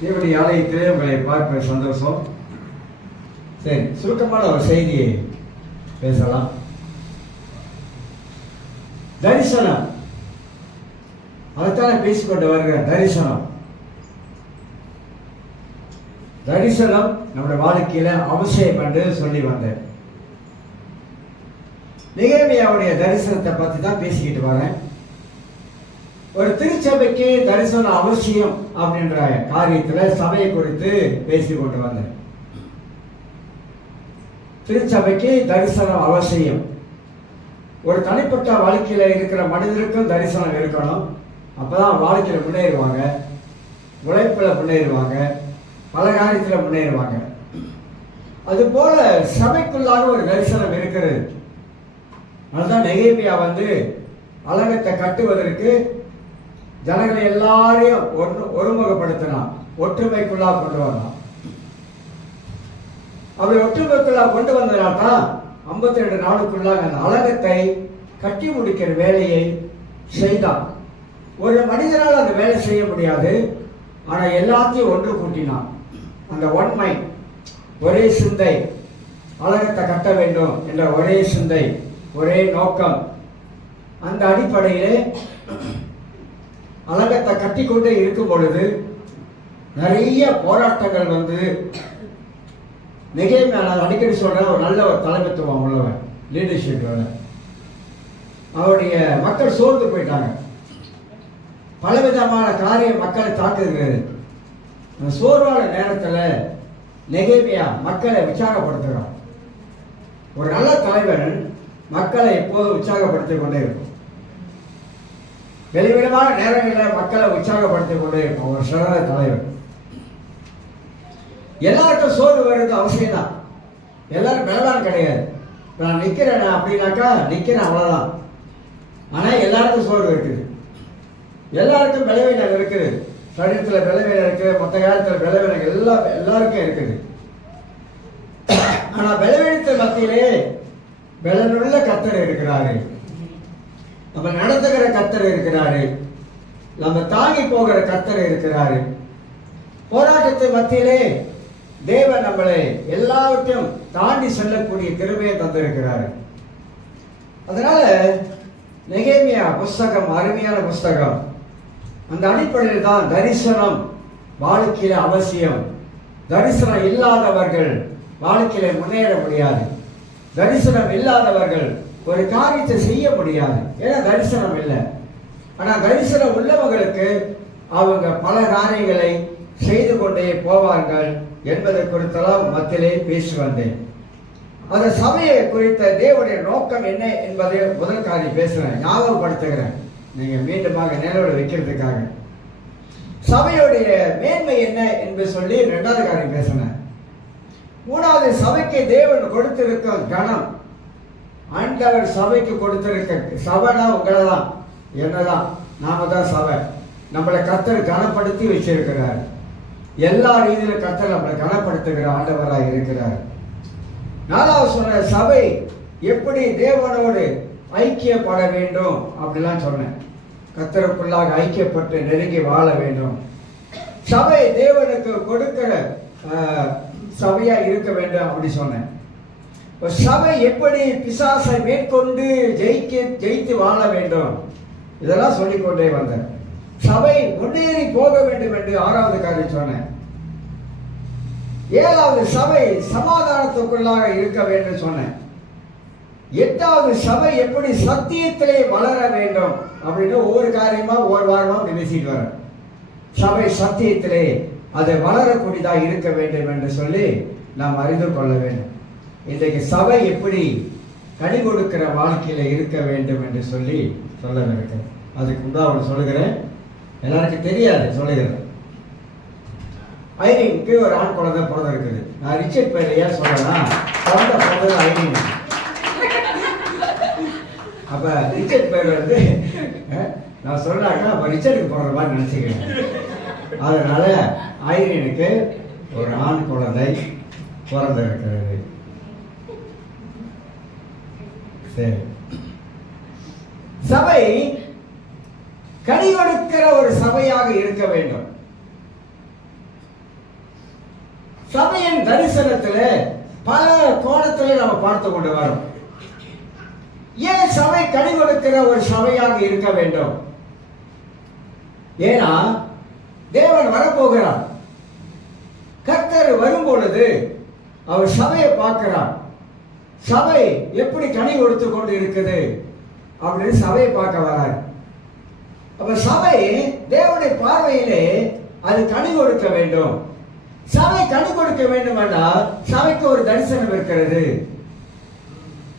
தேவனுடைய ஆலயத்திலே உங்களை பார்க்க சந்தோஷம். சரி, சுருக்கமான ஒரு செய்தியை பேசலாம். தரிசனம், அதைத்தானே பேசிக்கொண்டு வருகிற தரிசனம். தரிசனம் நம்முடைய வாழ்க்கையில அவசியம் என்று சொல்லி வந்தேன். நெகேமியாவுடைய தரிசனத்தை பத்தி தான் பேசிக்கிட்டு வரேன். ஒரு திருச்சபைக்கு தரிசனம் அவசியம் அப்படின்ற காரியத்துல சபையை குறித்து பேசிக்கொண்டு வந்தேன். திருச்சபைக்கு தரிசனம் அவசியம். ஒரு தனிப்பட்ட வாழ்க்கையில இருக்கிற மனிதருக்கும் தரிசனம் இருக்கணும். அப்பதான் வாழ்க்கையில முன்னேறுவாங்க, உழைப்புல முன்னேறுவாங்க, பல காரியத்துல முன்னேறுவாங்க. அது போல சபைக்குள்ளாக ஒரு தரிசனம் இருக்கிறது. அதுதான் நெகேமியா அலங்கத்தை கட்டுவதற்கு ஜனங்களை எல்லாரையும் ஒருமுகப்படுத்தினான், ஒற்றுமைக்குள்ளாக கொண்டு வந்தான். அப்படி ஒற்றுமைக்குள்ளாக கொண்டு வந்தனால்தான் 52 நாளுக்குள்ளாக அந்த அலங்கத்தை கட்டி முடிக்கிற வேலையை செய்தான். ஒரு மனிதனால் அந்த வேலை செய்ய முடியாது. ஆனா எல்லாத்தையும் ஒன்று கூட்டினான். அந்த ஒன்மை, ஒரே சிந்தை, அலங்கத்தை கட்ட வேண்டும் என்ற ஒரே சிந்தை, ஒரே நோக்கம். அந்த அடிப்படையிலே அலங்கத்தை கட்டி கொண்டே இருக்கும் பொழுது நிறைய போராட்டங்கள் நெகேமியா, நான் அடிக்கடி சொல்றேன், ஒரு நல்ல ஒரு தலைமைத்துவம் உள்ளவன், லீடர்ஷிப். அவருடைய மக்கள் சோர்ந்து போயிட்டாங்க. பலவிதமான காரியம் மக்களை தாக்குகிறது. அந்த சோர்வான நேரத்தில் நெகேமியா மக்களை உற்சாகப்படுத்துகிறான். ஒரு நல்ல தலைவர் மக்களை எப்போதும் உற்சாகப்படுத்திக் கொண்டே இருக்கும். வெளிவிடமான நேரங்களில் மக்களை உற்சாகப்படுத்திக் கொண்டே இருக்கும் ஒரு சிறந்த தலைவர். எல்லாருக்கும் சோர்வு வருது அவசியம் தான். எல்லாரும் பலவான் கிடையாது. நான் நிற்கிறேன் அப்படின்னாக்கா நிற்கிறேன், அவ்வளோதான். ஆனால் எல்லாருக்கும் சோர்வு இருக்குது, எல்லாருக்கும் பலவீனம் இருக்குது. சரீரத்தில் பலவீனம் இருக்குது, மற்ற காலத்தில் பலவீனம் எல்லாருக்கும் இருக்குது. ஆனால் பலவீனத்தின் மத்தியிலே பலனுள்ள கர்த்தர் இருக்கிறாரு, நம்ம நடத்துகிற கர்த்தர் இருக்கிறாரு, நம்ம தாங்கி போகிற கர்த்தர் இருக்கிறாரு. போராட்டத்தின் மத்தியிலே தேவன் நம்மளை எல்லாவற்றையும் தாண்டி செல்லக்கூடிய கிருபையை தந்திருக்கிறாரு. அதனால நெகேமியா புஸ்தகம் அருமையான புஸ்தகம். அந்த அடிப்படையில் தான் தரிசனம் வாழ்க்கையில அவசியம். தரிசனம் இல்லாதவர்கள் வாழ்க்கையில முன்னேற முடியாது. தரிசனம் இல்லாதவர்கள் ஒரு காரியத்தை செய்ய முடியாது. ஏன்னா தரிசனம் இல்லை. ஆனா தரிசனம் உள்ளவர்களுக்கு அவங்க பல காரியங்களை செய்து கொண்டே போவார்கள் என்பதை குறித்தெல்லாம் மத்தியிலே பேசி வந்தேன். அந்த சபையை குறித்த தேவனுடைய நோக்கம் என்ன என்பதை முதல் காரியம் பேசுறேன், ஞாபகப்படுத்துகிறேன், நீங்க மீண்டுமாக நினைவோடு வைக்கிறதுக்காக. சபையுடைய மேன்மை என்ன என்று சொல்லி 2வது காரியம் பேசினேன். 3வது, சபைக்கு தேவன் கொடுத்திருக்கும் கணம். ஆண்டவர் சபைக்கு கொடுத்திருக்க சபைனா உங்களை தான், என்னதான், நாம தான் சபை. நம்மளை கர்த்தர் கனப்படுத்தி வச்சிருக்கிறார். எல்லா ரீதியிலும் கர்த்தர் நம்மளை கனப்படுத்துகிற ஆண்டவராக இருக்கிறார். 4வது சொன்ன சபை எப்படி தேவனோடு ஐக்கியப்பட வேண்டும் அப்படிலாம் சொன்னேன். கர்த்தருக்குள்ளாக ஐக்கியப்பட்டு நெருங்கி வாழ வேண்டும். சபை தேவனுக்கு கொடுக்கிற சபையா இருக்க வேண்டும் அப்படி சொன்னேன். சபை எப்படி பிசாசை மேற்கொண்டு ஜெயித்து வாழ வேண்டும் இதெல்லாம் சொல்லிக்கொண்டே வந்தேன். சபை முன்னேறி போக வேண்டும் என்று 6வது காரியம் சொன்னேன். 7வது, சபை சமாதானத்துக்குள்ளாக இருக்க வேண்டும் சொன்னேன். 8வது, சபை எப்படி சத்தியத்திலே வளர வேண்டும் அப்படின்னு ஒவ்வொரு காரியமா ஒவ்வொரு வாரமா பேசிட்டு வரேன். சபை சத்தியத்திலே அது வளரக்கூடியதாக இருக்க வேண்டும் என்று சொல்லி நாம் அறிந்து கொள்ள வேண்டும். இன்றைக்கு சபை எப்படி கனி கொடுக்கிற வாழ்க்கையில இருக்க வேண்டும் என்று சொல்லி சொல்ல இருக்கிறேன். அதுக்கு உதாரணம் சொல்லுகிறேன், எல்லாருக்கும் தெரியாது, சொல்லுகிறேன். ஐரினுக்கு ஒரு ஆண் குழந்தை பிறந்திருக்குது. நான் ரிச்சர்ட் பேர் ஏன் சொல்லலாம், குழந்தை பிறந்தது ஐரின். அப்ப ரிச்சர்ட் பேர் நான் சொன்னாக்கா அப்ப ரிச்சர்டுக்கு பிறந்த மாதிரி நினைச்சுக்கிறேன். அதனால ஐரினுக்கு ஒரு ஆண் குழந்தை பிறந்திருக்கிறது. சரி, சபை கனி கொடுக்கிற ஒரு சபையாக இருக்க வேண்டும். சபையின் தரிசனத்துல பல கோணத்துல நம்ம பார்த்து கொண்டு வரோம். ஏன் சபை கனி கொடுக்கிற ஒரு சபையாக இருக்க வேண்டும்? ஏன்னா தேவன் வரப்போகிறார். கர்த்தர் வரும் பொழுது அவர் சபையை பார்க்கிறார். சபை எப்படி கனி கொடுத்து கொண்டு இருக்குது அப்படின்னு சபையை பார்க்க வரார். அப்ப சபை தேவனுடைய பார்வையிலே அது கனி கொடுக்க வேண்டும். சபை கனி கொடுக்க வேண்டும் என்றால் சபைக்கு ஒரு தரிசனம் இருக்கிறது.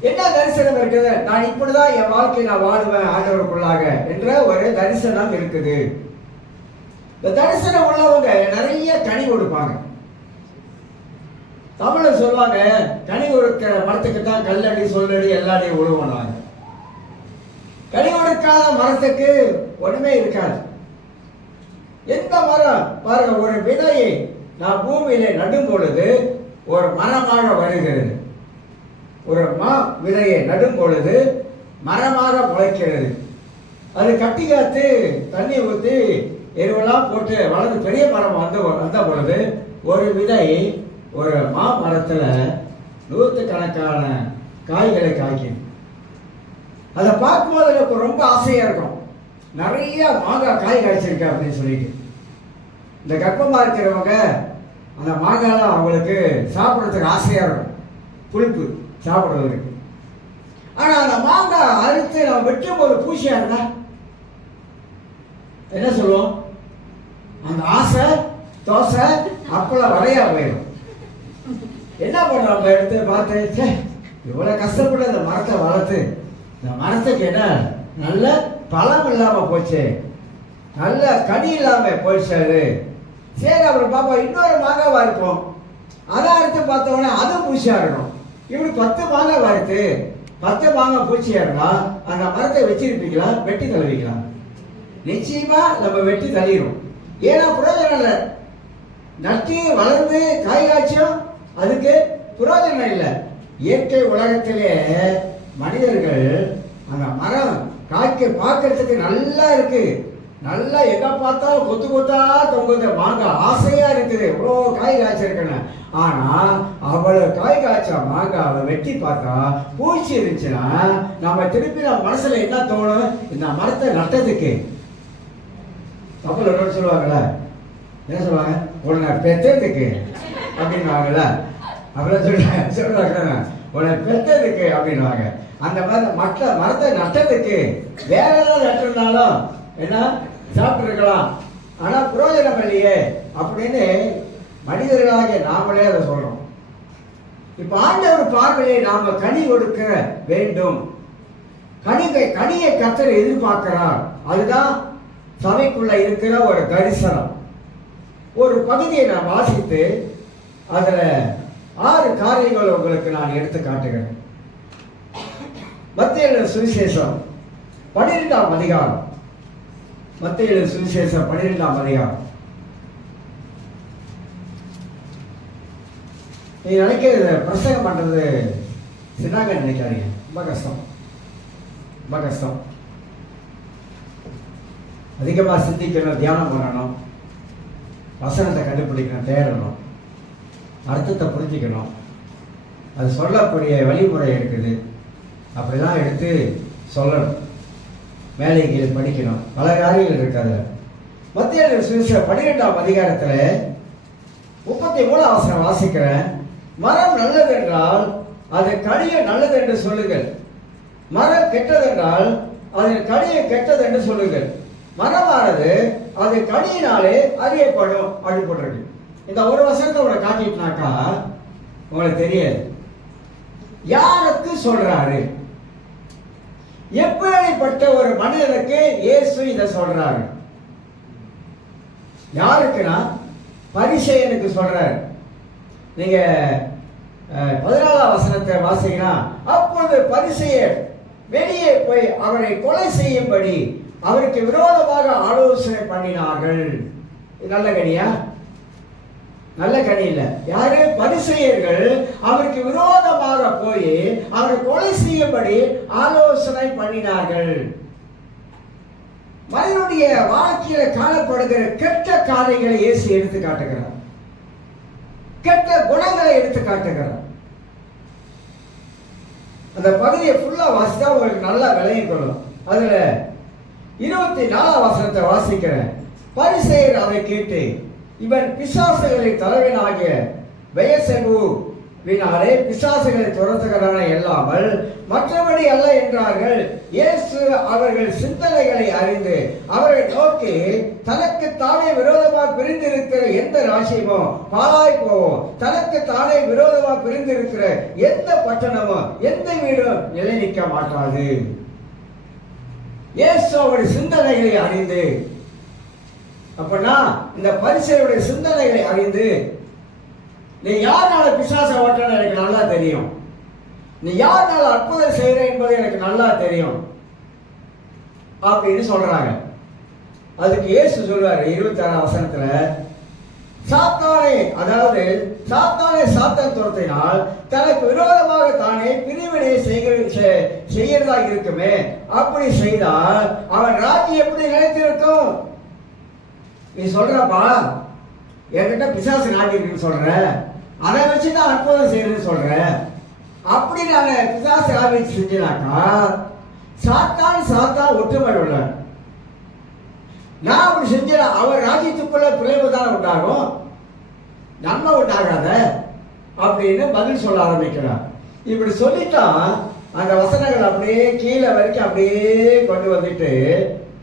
என்ன தரிசனம் இருக்குது? நான் இப்படிதான் என் வாழ்க்கையை நான் வாழுவேன் ஆண்டவருக்குள்ளாக என்ற ஒரு தரிசனம் இருக்குது. இந்த தரிசனம் உள்ளவங்க நிறைய கனி கொடுப்பாங்க. தமிழ்ல சொல்லுவாங்க, கனி கொடுக்கிற மரத்துக்கு தான் கல்லடி சொல்லடி எல்லாடி உழுவனாங்க. கனி கொடுக்காத மரத்துக்கு ஒண்ணுமே இருக்காது. எந்த மரம் பாருங்க, ஒரு விதையை நான் பூமியிலே நடும் பொழுது ஒரு மரமாக வருகிறது. ஒரு விதையை நடும் பொழுது மரமாக முளைக்கிறது. அது கட்டி காத்து தண்ணி ஊற்றி எருவெல்லாம் போட்டு வளர்ந்து பெரிய மரம் வந்த பொழுது ஒரு விதை ஒரு மரத்துல நூற்றுக்கணக்கான காய்களை காய்க்கும். அதை பார்க்கும்போது எனக்கு ரொம்ப ஆசையா இருக்கும். நிறைய மாங்காய் காய் காய்ச்சிருக்கேன் அப்படின்னு சொல்லிட்டு இந்த கர்ப்பமா இருக்கிறவங்க அந்த மாங்காய்லாம் அவங்களுக்கு சாப்பிட்றதுக்கு ஆசையா இருக்கும், புளிப்பு சாப்பிட்றதுக்கு. ஆனா அந்த மாங்காய் அறுத்து நம்ம வெட்டும் போது பூசியா இருந்தா என்ன சொல்லுவோம்? அந்த ஆசை தோசை அப்பளம் வரையா போயிடும். என்ன பண்றோம்? நம்ம எடுத்து பார்த்து இவ்வளவு கஷ்டப்பட்டு அந்த மரத்தை வளர்த்து இந்த மரத்துக்கு என்ன நல்ல பழம் இல்லாம போச்சு, நல்ல கனி இல்லாம போயிடுச்சு. சரி அப்புறம் பாப்பா இன்னொரு மாங்காய் வறுப்போம். அதை அறுத்து பார்த்தோன்னே அதுவும் பூச்சியா இருக்கணும். இப்படி 10 மாங்காய் வறுத்து 10 மாங்காய் பூச்சியா இருந்தா அந்த மரத்தை வச்சிருப்பீங்களா? வெட்டி தழுவிக்கலாம்? நிச்சயமா நம்ம வெட்டி தள்ளிடும். ஏன்னா பிரயோஜனம் இல்லை. நட்டு வளர்ந்து காய் காய்ச்சும் அதுக்கு பிரயோஜனம் இல்லை. இயற்கை உலகத்திலே மனிதர்கள் அந்த மரம் காய்க்க பார்க்கறதுக்கு நல்லா இருக்கு, நல்லா எங்க பார்த்தாலும் கொத்து கொத்தா தொங்குது மாங்காய், ஆசையா இருக்குது, எவ்வளோ காய் காய்ச்சிருக்கேன்னு. ஆனா அவ்வளவு காய் காய்ச்சா மாங்காவை வெட்டி பார்த்தா பூச்சி இருந்துச்சுன்னா நம்ம திருப்பி நம்ம மனசுல என்ன தோணும்? இந்த மரத்தை நட்டதுக்கு தமிழ் சொல்லுவாங்கல்ல, என்ன சொல்லுவாங்க? உன்னை பெற்றதுக்கு அப்படின்வாங்கல்ல, அப்படிலாம் சொல்லுவாங்க. உன்னை பெற்றதுக்கு அப்படின்வாங்க. அந்த மாதிரி மரத்தை நட்டதுக்கு வேற ஏதாவது நட்டிருந்தாலும் என்ன சாப்பிட்டுருக்கலாம், ஆனா பிரயோஜனம் இல்லையே அப்படின்னு மனிதர்களாகிய நாமளே அதை சொல்றோம். இப்ப ஆண்டவர் பார்வையை நாம கனி கொடுக்க வேண்டும். கனியை கர்த்தர் எதிர்பார்க்கிறார். அதுதான் சபைக்குள்ள இருக்கிற ஒரு தரிசனம். ஒரு பகுதியை நான் வாசித்து அதுல 6 காரியங்கள் உங்களுக்கு நான் எடுத்து காட்டுகிறேன். மத்தேயு சுவிசேஷம் 12ஆம் அதிகாரம். மத்தேயு சுவிசேஷம் 12ஆம் அதிகாரம். நீங்க நினைக்கிறது பிரசங்கம் பண்றது சின்னாங்க நினைக்காதீங்க, ரொம்ப கஷ்டம், ரொம்ப கஷ்டம். அதிகமாக சிந்திக்கணும், தியானம் பண்ணணும், வசனத்தை கண்டுபிடிக்கணும், தேடணும், அர்த்தத்தை புரிஞ்சுக்கணும். அது சொல்லக்கூடிய வழிமுறை இருக்குது. அப்படிதான் எடுத்து சொல்லணும். மேலைக்கு படிக்கணும், பல காரியங்கள் இருக்காது. மத்தேயு சுவிசேஷம் 12ஆம் அதிகாரத்தில் 33ஆம் வசனம் வாசிக்கிறேன். மரம் நல்லது என்றால் அது கனியை நல்லது என்று சொல்லுங்கள், மரம் கெட்டதென்றால் அதன் கனியை கெட்டது என்று சொல்லுங்கள். மரமானது அது கனியினாலே அறியப்படும் அப்படின்னு போட்டிருக்கு. இந்த ஒரு வசனத்தை உங்களை காட்டிட்டுனாக்கா உங்களுக்கு தெரியாது யாருக்கு சொல்றாரு, எப்படிப்பட்ட ஒரு மனிதனுக்கு இயேசு இதை சொல்றாரு. யாருக்குன்னா பரிசேயனுக்கு சொல்றாரு. நீங்க 14ஆம் வசனத்தை வாசிங்கன்னா, அப்பொழுது பரிசேயர் வெளியே போய் அவரை கொலை செய்யும்படி அவருக்கு விரோதமாக ஆலோசனை பண்ணினார்கள். நல்ல கனியா? நல்ல கனி இல்ல. யாரு? பரிசேயர்கள் அவருக்கு விரோதமாக போய் அவரை கொலை செய்யும்படி ஆலோசனை பண்ணினார்கள். மனிதனுடைய வாழ்க்கையில காணப்படுகிற கெட்ட காரியங்களை இயேசு எடுத்து காட்டுகிறார். கெட்ட குணங்களை எடுத்து காட்டுகிறார். அந்த பகுதியை ஃபுல்லா வாசித்தா உங்களுக்கு நல்லா விளங்கிக் கொள்ளும். அதுல 24ஆம் வசனத்தை வாசிக்கிறேன். பரிசேயர் அதை கேட்டு, இவன் பிசாசுகளின் தலைவனாகிய பெயல்செபூவினாலே பிசாசுகளை துரத்துகிறானே அல்லாமல் மற்றபடி அல்ல என்றார்கள். இயேசு அவர்கள் சிந்தனைகளை அறிந்து அவரை நோக்கி, தனக்கு தானே விரோதமாக பிரிந்திருக்கிற எந்த ராஜ்யமோ பாழாய் போவோம், தனக்கு தானே விரோதமாக பிரிந்திருக்கிற எந்த பட்டணமோ எந்த வீடும் நிலை நிற்க மாட்டாது. இயேசு அவருடைய சிந்தனைகளை அறிந்து, அப்பனா இந்த பரிசேயருடைய சிந்தனைகளை அறிந்து, நீ யாருனால பிசாசை ஓட்டணும் எனக்கு நல்லா தெரியும், நீ யாருனால அற்புதம் செய்யற என்பது எனக்கு நல்லா தெரியும் அப்படின்னு சொல்றாங்க. அதுக்கு இயேசு சொல்றாரு 26ஆம் வசனத்துல, சாத்தானே, அதாவது சாத்தானே சாத்தான் துரத்தினால் தனக்கு விரோதமாக தானே பிரிவினை செய்யறதா இருக்குமே, அப்படி செய்தால் அவன் ராஜ்யம் எப்படி நிலைத்திருக்கும்? நீ சொல்றப்பா என்கிட்ட பிசாசு ராஜ்யம் இருக்குன்னு சொல்ற, அதை வச்சுதான் அற்புதம் செய்யறதுன்னு சொல்ற, அப்படி நான் பிசாசு ராஜ்யம் செஞ்சினாக்கா சாத்தான் ஒற்றுமை உள்ள, நான் அப்படி செஞ்ச அவர் ராஜ்யத்துக்குள்ள பிளவு தான் உண்டாகும், நன்மை உண்டாகாத அப்படின்னு பதில் சொல்ல ஆரம்பிக்கிறார். இப்படி சொல்லிட்டான் அந்த வசனங்கள் அப்படியே கீழே வரைக்கும் அப்படியே கொண்டு வந்துட்டு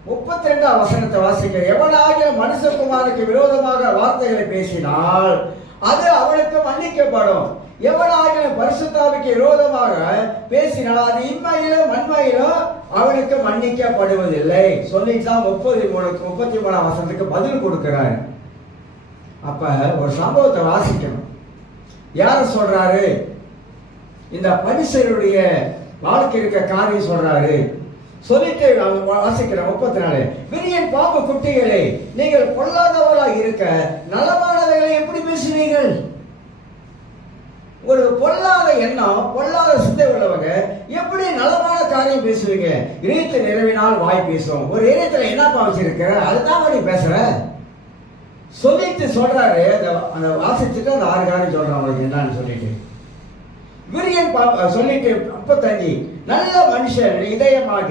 32ஆம் வசனத்தை வாசிக்க, எவனாகிய மனுஷகுமாரனுக்கு விரோதமாக வார்த்தைகளை பேசினால் அது அவனுக்கு மன்னிக்கப்படும், எவனாகிய பரிசுத்தாவிக்கு விரோதமாக பேசினால் அது இன்மையிலும் மண்மையிலும் அவனுக்கு மன்னிக்கப்படுவதில்லை சொல்லிதான் 33ஆம் வசனத்துக்கு பதில் கொடுக்கிறார். அப்ப ஒரு சம்பவத்தை வாசிக்கணும். யார் சொல்றாரு? இந்த பரிசேயருடைய வாழ்க்கை இருக்க காரியம் சொல்றாரு. சொல்லிட்டு வாசிக்கிற 34, விரியன் பாம்பு குட்டிகளே, நீங்கள் பொல்லாதவர்களாக இருக்க நலமானவைகளை எப்படி பேசுவீர்கள்? ஒரு பொல்லாத எண்ணம், பொல்லாத சிந்தை உள்ளவங்க எப்படி நலமான காரியம் பேசுவீங்க? இதயத்தை நிறைவினால் வாய் பேசுவோம். ஒரு இதயத்துல என்னப்பா வச்சிருக்க, அதுதான் நீ பேசுற சொல்லிட்டு சொல்றாரு. அந்த வாசிச்சுட்டு அந்த 6 காரியம் சொல்றான் அவங்களுக்கு என்னன்னு சொல்லிட்டு விரியன் சொல்லிட்டு 35, நல்ல மனுஷன் இதயமாக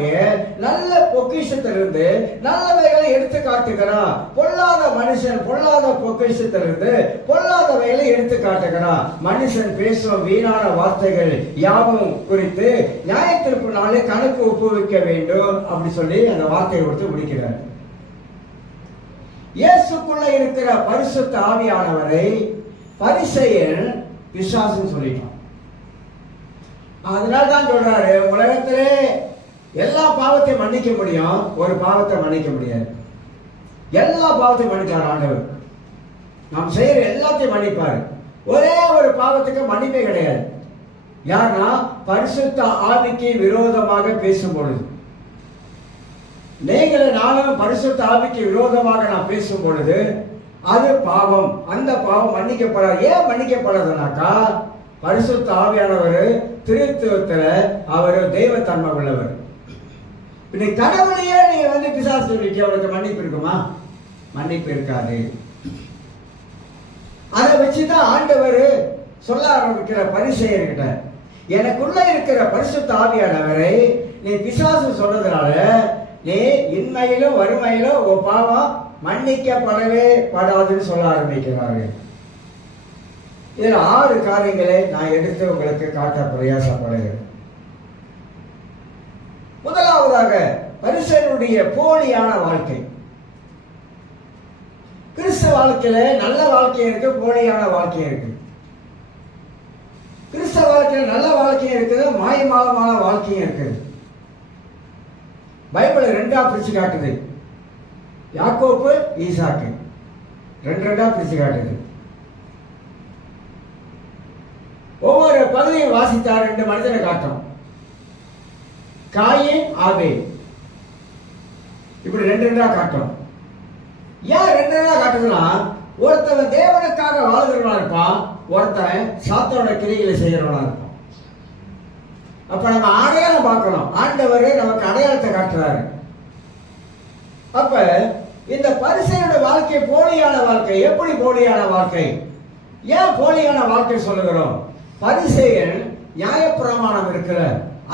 நல்ல பொக்கிஷத்திலிருந்து நல்லவைகளை எடுத்து காட்டுகிறான், பொல்லாத மனுஷன் பொல்லாத பொக்கிஷத்திலிருந்து பொல்லாதவைகளை எடுத்து காட்டுகிறான். மனுஷன் பேசும் வீணான வார்த்தைகள் யாவும் குறித்து நியாயத்திற்கு நாளே கணக்கு ஒப்புவிக்க வேண்டும் அப்படி சொல்லி அந்த வார்த்தையை கொடுத்து முடிக்கிறார். இயேசுக்குள்ள இருக்கிற பரிசுத்த ஆவியானவரை பரிசேயன் பிசாசுன்னு சொல்லிட்டான். அதனால தான் சொல்றாரு, உலகத்திலே எல்லா பாவத்தையும் மன்னிக்க முடியும், ஒரு பாவத்தை மன்னிக்க முடியாது. எல்லா பாவத்தையும் மன்னிச்சார் ஆண்டவர். நாம் செய்யற எல்லாத்தையும் மன்னிப்பாரு. ஒரே ஒரு பாவத்துக்கு மன்னிப்பே கிடையாது. யாருன்னா பரிசுத்த ஆவிக்கு விரோதமாக பேசும் பொழுது, நீங்கள நானும் பரிசுத்த ஆவிக்கு விரோதமாக நான் பேசும் பொழுது அது பாவம். அந்த பாவம் மன்னிக்கப்படாது. ஏன் மன்னிக்கப்படாதுனாக்கா, பரிசுத்த ஆவியானவர் திருத்துவத்துல அவர் தெய்வத்தன்மை உள்ளவர். இன்னைக்கு கடவுளையே நீ பிசாசு சொல்லிட்டு அவருக்கு மன்னிப்பு இருக்குமா? மன்னிப்பு இருக்காது. அதை வச்சுதான் ஆண்டவர் சொல்ல ஆரம்பிக்கிற பரிசேயர்கிட்ட, எனக்குள்ள இருக்கிற பரிசுத்த ஆவியானவரை நீ பிசாசு சொன்னதுனால நீ இன்மையிலும் வறுமையிலும் ஒரு பாவம் மன்னிக்கப்படவே படாதுன்னு சொல்ல ஆரம்பிக்கிறாரு. இதில் 6 காரியங்களை நான் எடுத்து உங்களுக்கு காட்ட பிரயாசப்படுகிறேன். முதலாவதாக பரிசேயருடைய போலியான வாழ்க்கை. கிறிஸ்தவ வாழ்க்கையில நல்ல வாழ்க்கை இருக்கு, போலியான வாழ்க்கை இருக்கு. கிறிஸ்தவ வாழ்க்கையில நல்ல வாழ்க்கையும் இருக்குது, மாயமான வாழ்க்கையும் இருக்குது. பைபிள் 2ஆ பிரிச்சு காட்டுது. யாக்கோப்பு ஈசாக்கு 2 பிரிச்சு காட்டுது. ஒவ்வொரு பகுதியும் வாசித்தா 2 மனிதனை காட்டும். காயின் ஆபேல் இப்படி 2 காட்டும். ஏன் 2 காட்டுதுன்னா, ஒருத்தவன் தேவனுக்காக வாழ்கிறவனா இருப்பான், ஒருத்தன் சாத்தானோட கிரிகளை செய்கிறவனா இருப்பான். அப்ப நம்ம அடையாளம் பார்க்கணும். ஆண்டவர் நமக்கு அடையாளத்தை காட்டுறாரு. அப்ப இந்த பரிசேயருடைய வாழ்க்கை போலியான வாழ்க்கை. எப்படி போலியான வாழ்க்கை? ஏன் போலியான வாழ்க்கை சொல்லுகிறோம்? பரிசேயன் நியாயப்பிரமாணம் இருக்கிற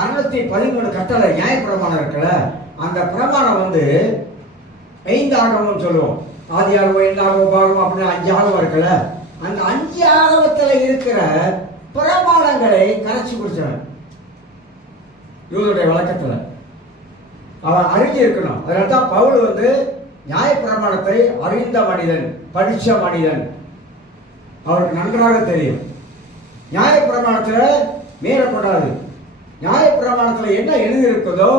613 கட்டளை நியாயப்பிரமாணம் இருக்கிற அந்த பிரமாணம் 5 ஆகமம் சொல்லுவோம். ஆதியாகமம், 5 ஆகமம் அப்படின்னு 5 ஆகமம் இருக்குல்ல, அந்த 5 ஆகமத்தில் இருக்கிற பிரமாணங்களை கரைச்சி குடிச்சவன் யூதருடைய வழக்கத்தில் அவன் அறிஞ்சு இருக்கணும். அதனால தான் பவுல் நியாயப்பிரமாணத்தை அறிந்த மனிதன், படித்த மனிதன், அவருக்கு நன்றாக தெரியும். நியாயப்பிரமாணத்தில் மீறக்கூடாது. நியாயப்பிரமாணத்தில் என்ன எழுதியிருக்குதோ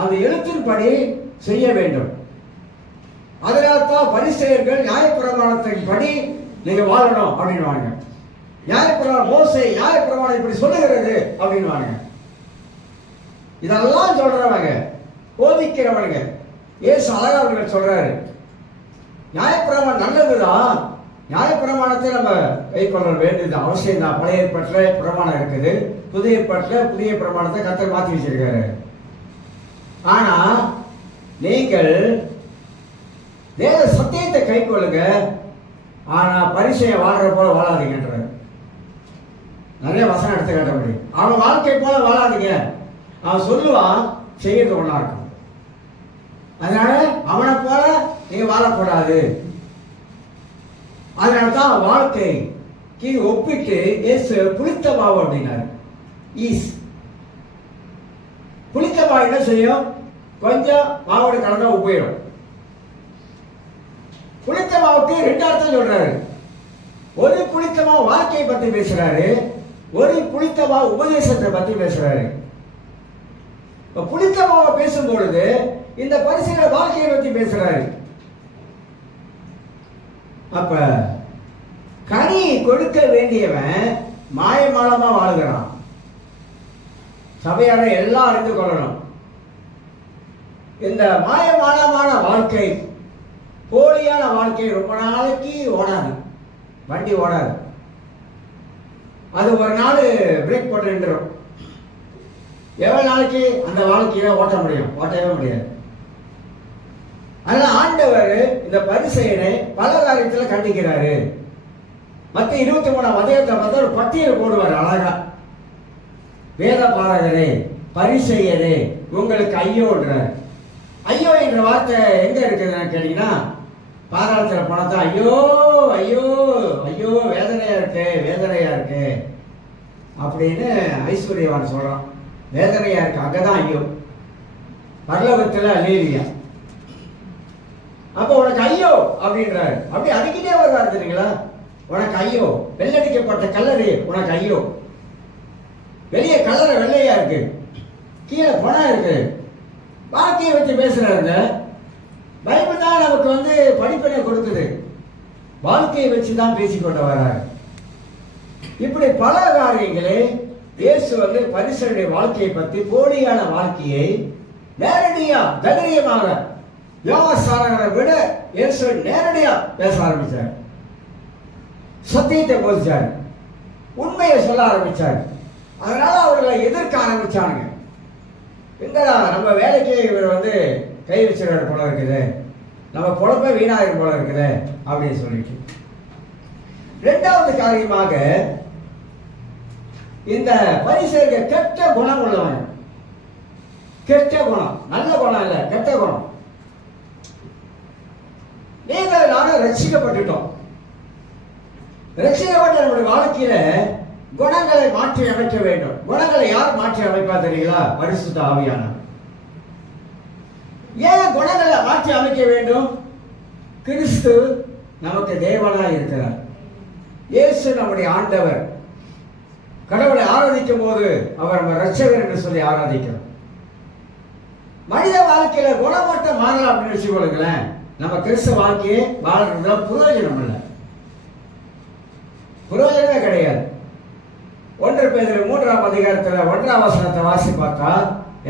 அந்த எழுத்தின்படி செய்ய வேண்டும். அதனால்தான் பரிசேயர்கள் நியாயப்பிரமாணத்தின் படி நீங்க வாழணும் அப்படின்னு நியாயப்பிரமாணம் மோசே நியாயப்பிரமாணம் இப்படி சொல்லுகிறது அப்படின்னு இதெல்லாம் சொல்றவங்க போதிக்கிறவங்க. ஏசு அழகா அவர்கள் சொல்றாரு, நியாயப்பிரமாணம் நல்லதுதான், நியாயப்பிரமாணத்தை நம்ம கைக்கொள்ள வேண்டியது அவசியம் தான். பழைய ஏற்பாட்டில் பிரமாணம் இருக்குது, புதிய ஏற்பாட்டில் புதிய பிரமாணத்தை கர்த்தர் மாற்றி வச்சிருக்காரு. ஆனா நீங்கள் வேத சத்தியத்தை கைக்கொள்ளுங்க, ஆனா பரிசையை வாழ்ற போல வாழாதீங்கன்ற நிறைய வசனம் எடுத்து காட்ட முடியும். அவன் வாழ்க்கை போல வாழாதீங்க. அவன் சொல்லுவான், செய்யறது ஒண்ணா இருக்கும். அதனால அவனை போல நீங்க வாழக்கூடாது. அதனால்தான் வாழ்க்கைக்கு ஒப்பிட்டு இயேசு புளித்த மாவு அப்படின்னாரு. ஈஸ் புளித்த மாவு என்ன செய்யும்? கொஞ்சம் மாவோட கலந்தா உபயோகம். புளித்த மாவுக்கு 2 அர்த்தம் சொல்றாரு. ஒரு புளித்த மாவு வாழ்க்கையை பத்தி பேசுறாரு, ஒரு புளித்த மாவு உபதேசத்தை பத்தி பேசுறாரு. புளித்த மாவை பேசும் பொழுது இந்த பரிசுகளை வாழ்க்கையை பத்தி பேசுறாரு. அப்ப கனி கொடுக்க வேண்டியவன் மாயமாலமா வாழ்கிறான். சபையாரை எல்லாம் அறிந்து கொள்ளணும். இந்த மாயமாலமான வாழ்க்கை, போலியான வாழ்க்கை ரொம்ப நாளைக்கு ஓடாது, வண்டி ஓடாது. அது ஒரு நாள் பிரேக் போட்டு நின்றுடும். எவ்வளவு நாளைக்கு அந்த வாழ்க்கையில ஓட்ட முடியும்? ஓட்டவே முடியாது. அதனால ஆண்டவர் இந்த பரிசேயனை பல காரியத்தில் கண்டிக்கிறாரு. மத்திய 23ஆம் அதிகாரத்தை பார்த்தா ஒரு பட்டியல் போடுவார் அழகா. வேத பாரகரே, பரிசேயரே, உங்களுக்கு ஐயோன்றார். ஐயோ என்ற வார்த்தை எங்க இருக்குதுன்னு கேட்டீங்கன்னா, பாதாளத்தில் போனதான் ஐயோ ஐயோ ஐயோ வேதனையா இருக்கு, வேதனையா இருக்கு அப்படின்னு ஐஸ்வர்யவான் சொல்றான். வேதனையா இருக்கு, அங்கதான் ஐயோ. பரலோகத்துல அல்லேலூயா. அப்ப உனக்கு ஐயோ அப்படின்றாரு. அப்படி அடிக்கிட்டே வருவார் தெரியுங்களா? உனக்கு ஐயோ, வெள்ளடிக்கப்பட்ட கல்லறை உனக்கு ஐயோ. வெளியே கல்லறை வெள்ளையா இருக்கு, கீழே பணம் இருக்கு. வாழ்க்கையை வச்சு பேசுறாருங்க. பைபிள் தான் நமக்கு படிப்பினை கொடுக்குது. வாழ்க்கையை வச்சுதான் பேசிக்கொண்டு வர்றாரு. இப்படி பல காரியங்களே இயேசு பரிசேயருடைய வாழ்க்கையை பற்றி, போலியான வாழ்க்கையை நேரடியா தைரியமாக வியாபாரங்களை விட இயேசு நேரடியா பேச ஆரம்பிச்சார். சத்தியத்தை போதிச்சார், உண்மையை சொல்ல ஆரம்பிச்சார். அதனால அவர்களை எதிர்க்க ஆரம்பிச்சாங்க. எங்கடா நம்ம வேலைக்கு இவர் கை வச்சிருக்காரு போல இருக்குது, நம்ம பொழப்ப வீணாயிரம் போல இருக்குது அப்படின்னு சொல்லிட்டு. 2வது காரியமாக இந்த பரிசேயர்கள் கெட்ட குணம் உள்ளவங்க. கெட்ட குணம், நல்ல குணம் இல்ல, கெட்ட குணம். நீங்கள் நானும் ரட்சிக்கப்பட்டுட்டோம். ரட்சிக்கப்பட்ட நம்முடைய வாழ்க்கையில குணங்களை மாற்றி அமைக்க வேண்டும். குணங்களை யார் மாற்றி அமைப்பா தெரியுங்களா? பரிசுத்த ஆவியானவர். ஏன் குணங்களை மாற்றி அமைக்க வேண்டும்? கிறிஸ்து நமக்கு தேவனாய் இருக்கிறார். இயேசு நம்முடைய ஆண்டவர். கடவுளை ஆராதிக்கும் போது அவர் நம்ம ரட்சகர் என்று சொல்லி ஆராதிக்கிறோம். மனித வாழ்க்கையில குணமட்டம் மாறலாம் அப்படின்னு வச்சுக்கொள்ளுங்களேன். நம்ம கிறிஸ்துவ வாழ்க்கையை வாழ்றதுல பிரயோஜனம் இல்லை, பிரயோஜனமே கிடையாது. 1 பேதுரு 3ஆம் அதிகாரத்தில் 1ஆம் வசனத்தை வாசி பார்த்தா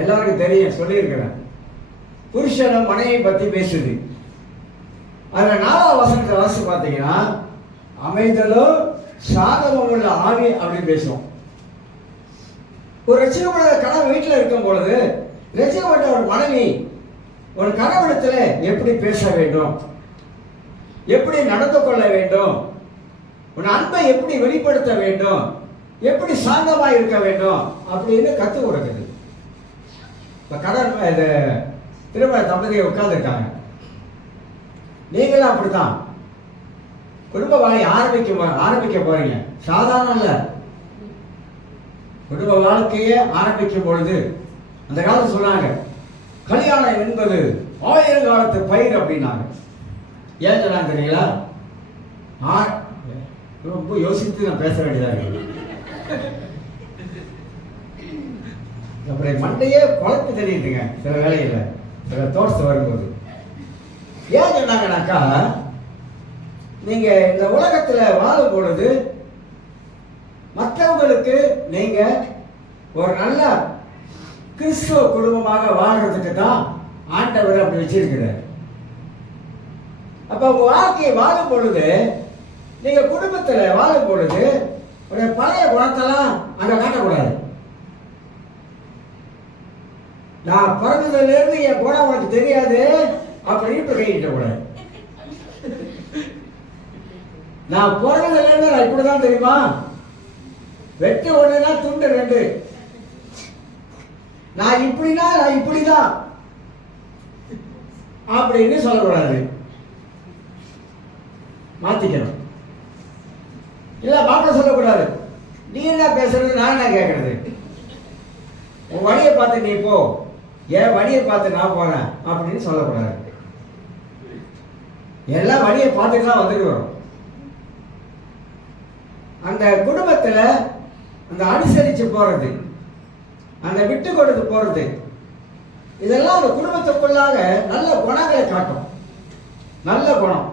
எல்லாருக்கும் தெரியும், சொல்லியிருக்கிறேன். புருஷனும் மனைவியை பத்தி பேசுது. அதுல 4ஆம் வசனத்தை வாசி பார்த்தீங்கன்னா, அமைதலும் சாதமும் உள்ள ஆவி அப்படின்னு பேசுவோம். ஒரு ரட்சிக்கப்பட்ட கணவன் வீட்டில் இருக்கும் பொழுது ரட்சிக்கப்பட்ட ஒரு மனைவி ஒரு கணவனிடத்தில் எப்படி பேச வேண்டும், எப்படி நடந்து கொள்ள வேண்டும், உன் அன்பை எப்படி வெளிப்படுத்த வேண்டும், எப்படி சாந்தமா இருக்க வேண்டும் அப்படின்னு கற்றுக் கொடுக்குது. இப்போ கடன் திருமண தம்பதியை உட்கார்ந்துருக்காங்க. நீங்களும் அப்படித்தான் குடும்ப வாழ்க்கை ஆரம்பிக்க போறீங்க. சாதாரணம் இல்லை. குடும்ப வாழ்க்கையை ஆரம்பிக்கும் பொழுது அந்த காலத்து சொன்னாங்க, கல்யாணம் என்பது 1000 காலத்து பயிர் அப்படின்னாங்க. ஏன் சொன்னாங்க தெரியுங்களா? ரொம்ப யோசித்து நான் பேச வேண்டியதாக இருக்கு. அப்புறம் மண்டையே குழப்பி தெரியுதுங்க சில வேலையில், சில தோட்ஸ் வரும்போது. ஏன் சொன்னாங்கன்னாக்கா, நீங்க இந்த உலகத்துல வாழும் பொழுது மற்றவங்களுக்கு நீங்க ஒரு நல்ல கிறிஸ்துவ குடும்பமாக வாழ்றதுக்கு தான் ஆண்டவர் அப்படி வச்சிருக்கிறார். அப்ப உங்க வாழ்க்கையை வாழும் பொழுது, நீங்க குடும்பத்துல வாழும் பொழுது ஒரு பழைய குணத்தெல்லாம் அங்க காட்டக்கூடாது. நான் பிறந்ததுல இருந்து என் குணம் உனக்கு தெரியாது அப்படின்னு கையிட்ட கூடாது. நான் பிறந்ததுல இருந்து நான் இப்படிதான் தெரியுமா, வெட்டு ஒண்ணுனா துண்டு 2, நான் இப்படின்னா நான் இப்படிதான் அப்படின்னு சொல்லக்கூடாது. மாத்திக்கணும். இல்ல மாப்பிள்ள சொல்லக்கூடாது, நீ என்ன பேசுறது நான் என்ன கேட்கறது, உன் வழியை பார்த்து நீ போ, என் வழியை பார்த்து நான் போறேன் அப்படின்னு சொல்லக்கூடாது. எல்லா வழியை பார்த்துட்டு தான் வந்துட்டு வரும். அந்த குடும்பத்துல அந்த அனுசரிச்சு போறது, அந்த விட்டு கொடுத்து போறது, இதெல்லாம் அந்த குடும்பத்துக்குள்ளாக நல்ல குணங்களை காட்டும். நல்ல குணம்.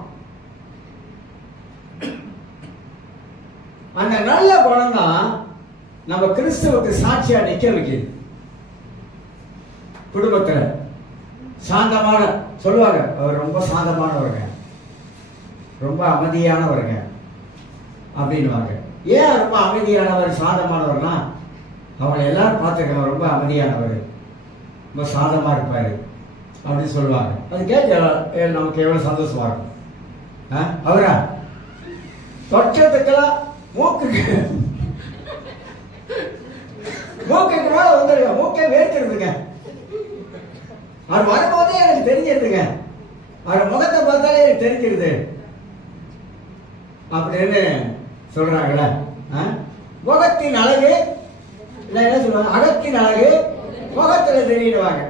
அந்த நல்ல குணம் தான் நம்ம கிறிஸ்துவுக்கு சாட்சியா நிக்க வைக்குது. குடும்பத்துல சாந்தமான சொல்லுவாங்க, அவர் ரொம்ப சாந்தமானவருங்க, ரொம்ப அமைதியானவருங்க அப்படின்வாங்க. ஏன் ரொம்ப அமைதியானவர் சாந்தமானவர்னா, அவங்களை எல்லாரும் பார்த்துருக்காங்க, ரொம்ப அமைதியானவர், ரொம்ப சாந்தமா இருப்பாரு அப்படின்னு சொல்லுவாங்க. அது கேட்க நமக்கு எவ்வளவு சந்தோஷமா இருக்கும். அவரா தொற்றத்துக்கெல்லாம் மூக்குக்கு மேல வந்துருங்க, மூக்கே வேர்க்கிறதுங்க. அவர் வரும்போதே எனக்கு தெரிஞ்சிருதுங்க, அவர் முகத்தை பார்த்தாலே எனக்கு தெரிஞ்சிருது அப்படின்னு சொல்றாங்களே. முகத்தின் அழகு என்ன சொல்லுவாங்க, அகத்தின் அழகு முகத்துல தெரியிடுவாங்க.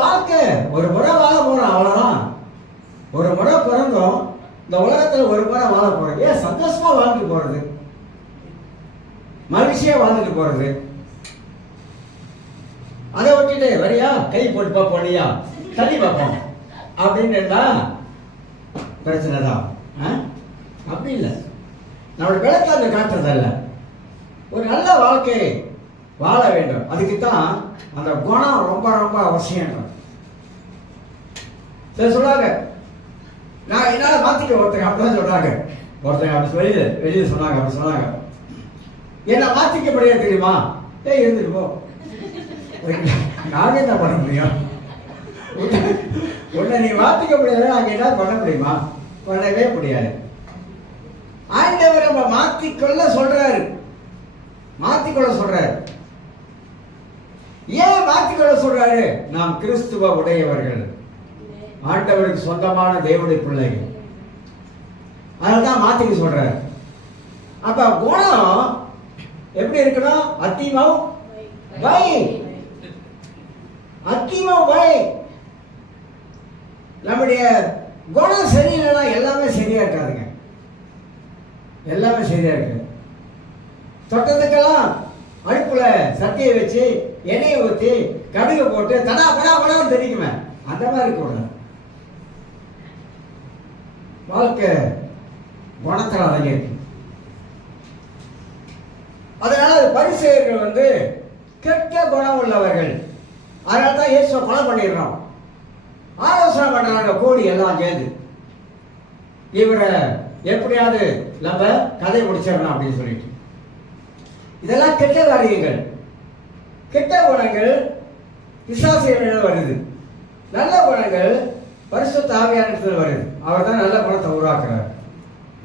வாழ்க்கை ஒரு முறை வாழ போறோம், அவ்வளவுதான். ஒரு முறை பிறந்தோம், இந்த உலகத்துல ஒரு முறை வாழ போறோம். ஏன் சந்தோஷமா வாழ்ந்துட்டு போறது, மகிழ்ச்சியா வாழ்ந்துட்டு போறது. அதை விட்டுட்டு வரியா கை போட்டு பார்ப்போம், இல்லையா தள்ளி பார்ப்போம் அப்படின்னு பிரச்சனை தான். அப்படி இல்லை. நம்மளோட விளக்காக காட்டுறதல்ல, ஒரு நல்ல வாழ்க்கையை வாழ வேண்டும். அதுக்குத்தான் அந்த குணம் ரொம்ப ரொம்ப அவசியம். சரி சொல்லாங்க, நான் என்னால மாத்திக்க ஒருத்தங்க அப்படிதான் சொல்றாங்க. ஒருத்தங்க அப்படி வெளியில சொன்னாங்க, அப்படி சொன்னாங்க, என்ன மாத்திக்க முடியாது தெரியுமா? இருந்துட்டு போ, நாங்க என்ன பண்ண முடியும், உன்னை நீ மாத்திக்க முடியாது, நாங்க என்ன பண்ண முடியுமா? பண்ணவே முடியாது. ஆண்டவர் நம்ம மாத்திக்கொள்ள சொல்றாரு, மாத்திக்கொள்ள சொல்றாரு. ஏன் மாத்திக்கொள்ள சொல்றாரு? நாம் கிறிஸ்துவ உடையவர்கள், ஆண்டவருக்கு சொந்தமான தேவனுடைய பிள்ளைகள், அதனால்தான் மாத்திக்க சொல்றாரு. அப்ப குணம் எப்படி இருக்கணும்? அத்திமம் வை, அத்திமம் வை. நம்முடைய குணம் சரியில்லைன்னா எல்லாமே சரியா இருக்காதுங்க, எல்லாமே சரியா இருக்கு. தொட்டதுக்கெல்லாம் அடுப்புல சட்டியை வச்சு எண்ணெயை ஊற்றி கடுகு போட்டு தடா படா படான்னு தெரிக்குமே, அந்த மாதிரி இருக்கக்கூடாது. வாழ்க்கை குணத்தில் அடங்கியிருக்கு. அதனால பரிசேயர்கள் கெட்ட குணம் உள்ளவர்கள். அதனால தான் இயேசுவை கொலை பண்ணிடுறோம். ஆலோசனை பண்றாங்க கோடி எல்லாம் சேர்ந்து, இவரை எப்படியாவது நம்ம கதை முடிச்சிடணும் அப்படின்னு சொல்லிட்டு. இதெல்லாம் கெட்ட காரியங்கள், கெட்ட குணங்கள் பிசாசிகளிடம் வருது. நல்ல குணங்கள் பரிசுத்த ஆவியானவரிடத்தில் வருது. அவர் தான் நல்ல குணத்தை உருவாக்குறார்.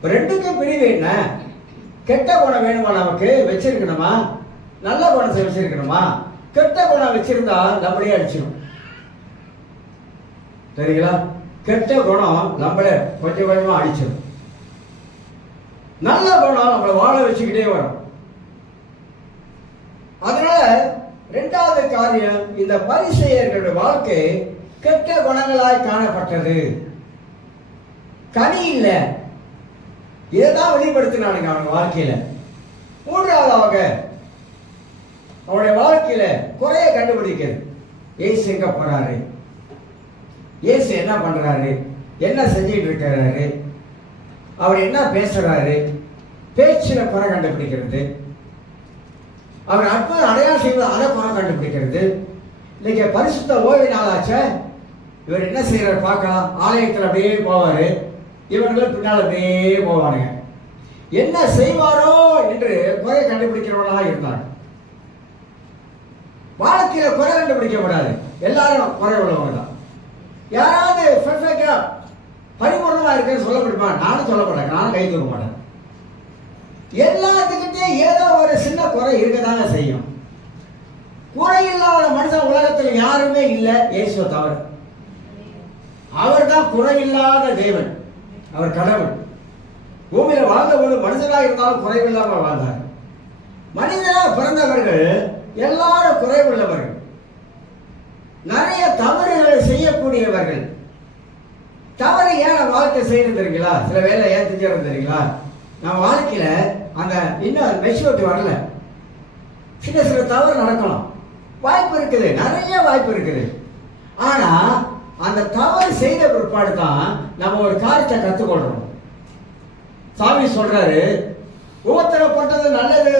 ரெண்டுக்கும் பிரிவு என்ன? கெட்ட குணம் வேணுமா? நமக்கு வச்சிருக்கணுமா? நல்ல குணத்தை வச்சிருக்கணுமா? கெட்ட குணம் வச்சிருந்தா நம்மளே அடிச்சிடும். சரிங்களா? கெட்ட குணம் நம்மள கொஞ்சம் கொஞ்சமா அடிச்சிடும். நல்ல குணம் நம்மளை வாழ வச்சுக்கிட்டே வரும். அதனால இரண்டாவது காரியம், இந்த பரிசேயர்களுடைய வாழ்க்கை கெட்ட குணங்களாய் காணப்பட்டது. கனி இல்லை, இதைதான் வெளிப்படுத்தினானுங்க அவங்க வாழ்க்கையில. மூன்றாவதாக அவருடைய வாழ்க்கையில குறைய கண்டுபிடிக்கிறது. இயேசு எங்க போறாரு? இயேசு என்ன பண்றாரு? என்ன செஞ்சிட்டு இருக்கிறாரு? அவர் என்ன பேசுறாரு? பேச்சுல குறை கண்டுபிடிக்கிறது. அவர் அற்புத அடையாளம் செய்வது, அதை குறை கண்டுபிடிக்கிறது. இன்னைக்கு பரிசுத்த ஓய்வு நாளாச்ச, இவர் என்ன செய்யறாரு பார்க்கலாம். ஆலயத்தில் அப்படியே போவாரு, இவர்களும் பின்னால் அப்படியே போவானுங்க. என்ன செய்வாரோ என்று குறை கண்டுபிடிக்கிறவர்களாக இருந்தாங்க. வாழ்க்கையில குறை கண்டுபிடிக்கப்படாது, எல்லாரும் குறை உள்ளவங்க தான். யாராவது பெர்ஃபெக்டா பரிபூர்ணமா இருக்குன்னு சொல்ல முடியுமா? நானும் சொல்ல மாட்டேன், நானும் கை தூக்க மாட்டேன். எல்லாத்துக்கிட்டே ஏதோ ஒரு சின்ன குறை இருக்கதாங்க செய்யும். குறை இல்லாத மனுஷன் உலகத்தில் யாருமே இல்லை, இயேசுவை தவிர. அவர் தான் குறையில்லாத தேவன், அவர் கடவுள். பூமியில வாழ்ந்தபோது மனுஷனாக இருந்தாலும் குறைவில்லாமல் வாழ்ந்தார். மனிதனாக பிறந்தவர்கள் எல்லாரும் குறைவுள்ளவர்கள், நிறைய தவறுகளை செய்யக்கூடியவர்கள். தவறு ஏன் வாழ்க்கை செய்யறது தெரியுங்களா? சில வேலை ஏன் செஞ்சுறது தெரியுங்களா? நம்ம வாழ்க்கையில அந்த இன்னும் மெச்சூரிட்டி வரல, சின்ன சில தவறு நடக்கலாம், வாய்ப்பு இருக்குது, நிறைய வாய்ப்பு இருக்குது. ஆனா அந்த தவறு செய்த பிற்பாடு தான் நம்ம ஒரு காரியத்தை கற்றுக்கொள்றோம். சாமி சொல்றாரு, உபத்திரப்பட்டது நல்லது.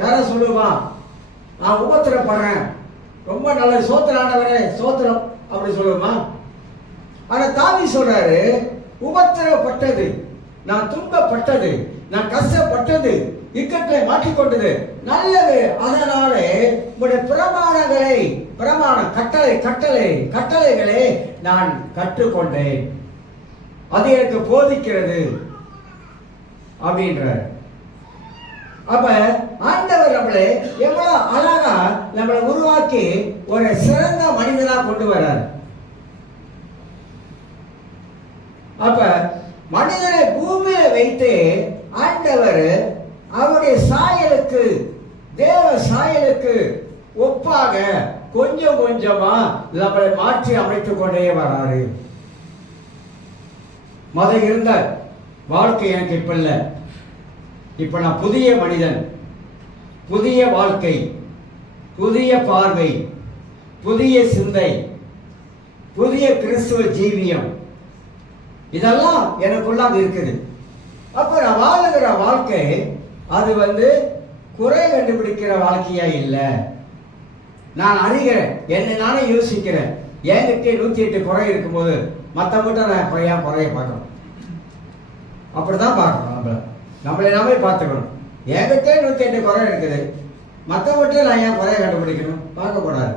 யார சொல்லுவான், நான் உபத்திரப்படுறேன், ரொம்ப நல்லது, சோத்திரானவரே சோத்திரம் அப்படி சொல்லுமா? ஆனா தாவி சொல்றாரு, உபத்திரப்பட்டது, நான் துன்பப்பட்டது, நான் கஷ்டப்பட்டது, இக்கட்டை மாற்றிக்கொண்டது நல்லது. அதனாலே உங்களுடைய பிரமாணங்களை, பிரமாணம் கட்டளைகளை நான் கற்றுக்கொண்டேன், அது எனக்கு போதிக்கிறது அப்படின்றார். அப்ப ஆண்டவர் நம்மளை எவ்வளவு அழகா நம்மளை உருவாக்கி ஒரு சிறந்த மனிதனா கொண்டு வர்றார். அப்ப மனிதனை பூமியில வைத்து ஆண்டவர் அவருடைய சாயலுக்கு, தேவ சாயலுக்கு ஒப்பாக கொஞ்சம் கொஞ்சமா நம்மளை மாற்றி அமைத்துக் கொண்டே வராரு. மதம் இருந்த வாழ்க்கை எனக்கு இப்ப இல்லை, இப்ப நான் புதிய மனிதன், புதிய வாழ்க்கை, புதிய பார்வை, புதிய சிந்தை, புதிய கிறிஸ்துவ ஜீவியம், இதெல்லாம் எனக்குள்ளாக இருக்குது. அப்ப நான் வாழுகிற வாழ்க்கை அது குறை கண்டுபிடிக்கிற வாழ்க்கையா இல்லை. நான் அறிகிறேன், என்னை நானே யோசிக்கிறேன். என்கிட்ட 108 குறை இருக்கும்போது மற்றவங்கிட்ட நான் குறைய பார்க்கணும். அப்படிதான் பார்க்கணும், நம்மளை நாமே பார்த்துக்கணும். என்கிட்ட 108 குறை இருக்குது, மற்றவங்கிட்ட நான் ஏன் குறைய கண்டுபிடிக்கணும்? பார்க்கக்கூடாது.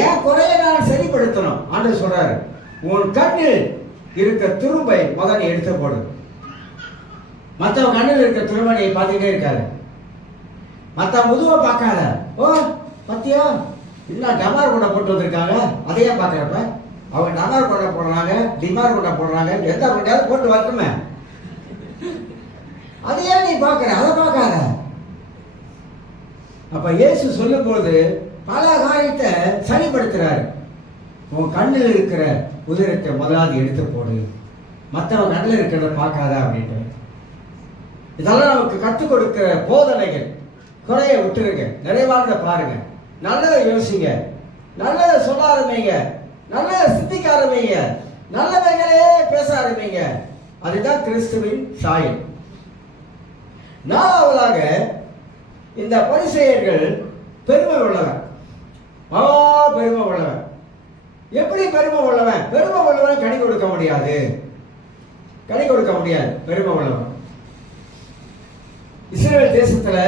ஏன் குறையை நான் சரிப்படுத்தணும். ஆண்டவர் சொல்றாரு, உன் கண்ணில் இருக்க துரும்பை முதல்ல எடுத்து போடு. மற்றவன் கண்ணில் இருக்க துரும்பை நீ பார்த்துக்கிட்டே இருக்காது, மற்ற முதுவை பார்க்காத. ஓ பத்தியா, இன்னும் டமார் கொண்டை போட்டு வந்திருக்காங்க, அதையே பார்க்குறப்ப அவங்க டமார் கொண்டை போடுறாங்க, டிமார் கொண்டை போடுறாங்க, எந்த கொண்டையாவது போட்டு வரட்டுமே, அதையே நீ பார்க்குற, அதை பார்க்காத. அப்ப இயேசு சொல்லும் போது பல காரியத்தை சரிப்படுத்துறாரு. உன் கண்ணில் இருக்கிற உதிரத்தை முதலாவது எடுத்து போடு, மற்றவன் கண்ணில் இருக்கிறத பார்க்காத அப்படின்ட்டு. இதெல்லாம் நமக்கு கற்றுக் கொடுக்கிற போதனைகள். குறைய விட்டுருங்க, நிறைவானதை பாருங்க, நல்லதை யோசிங்க, நல்லதை சொல்ல ஆரம்பிங்க, நல்லதை சிந்திக்க ஆரம்பிங்க, நல்லவைகளே பேச ஆரம்பிங்க. அதுதான் கிறிஸ்துவின் சாயல். நாலாவதாக இந்த பரிசேயர்கள் பெருமை உள்ளவன், பெருமை உள்ளவன். எப்படி பெருமை உள்ளவன்? பெருமை உள்ளவன் கனி கொடுக்க முடியாது, கனி கொடுக்க முடியாது. பெருமை உள்ளவன் இஸ்ரேல் தேசத்துல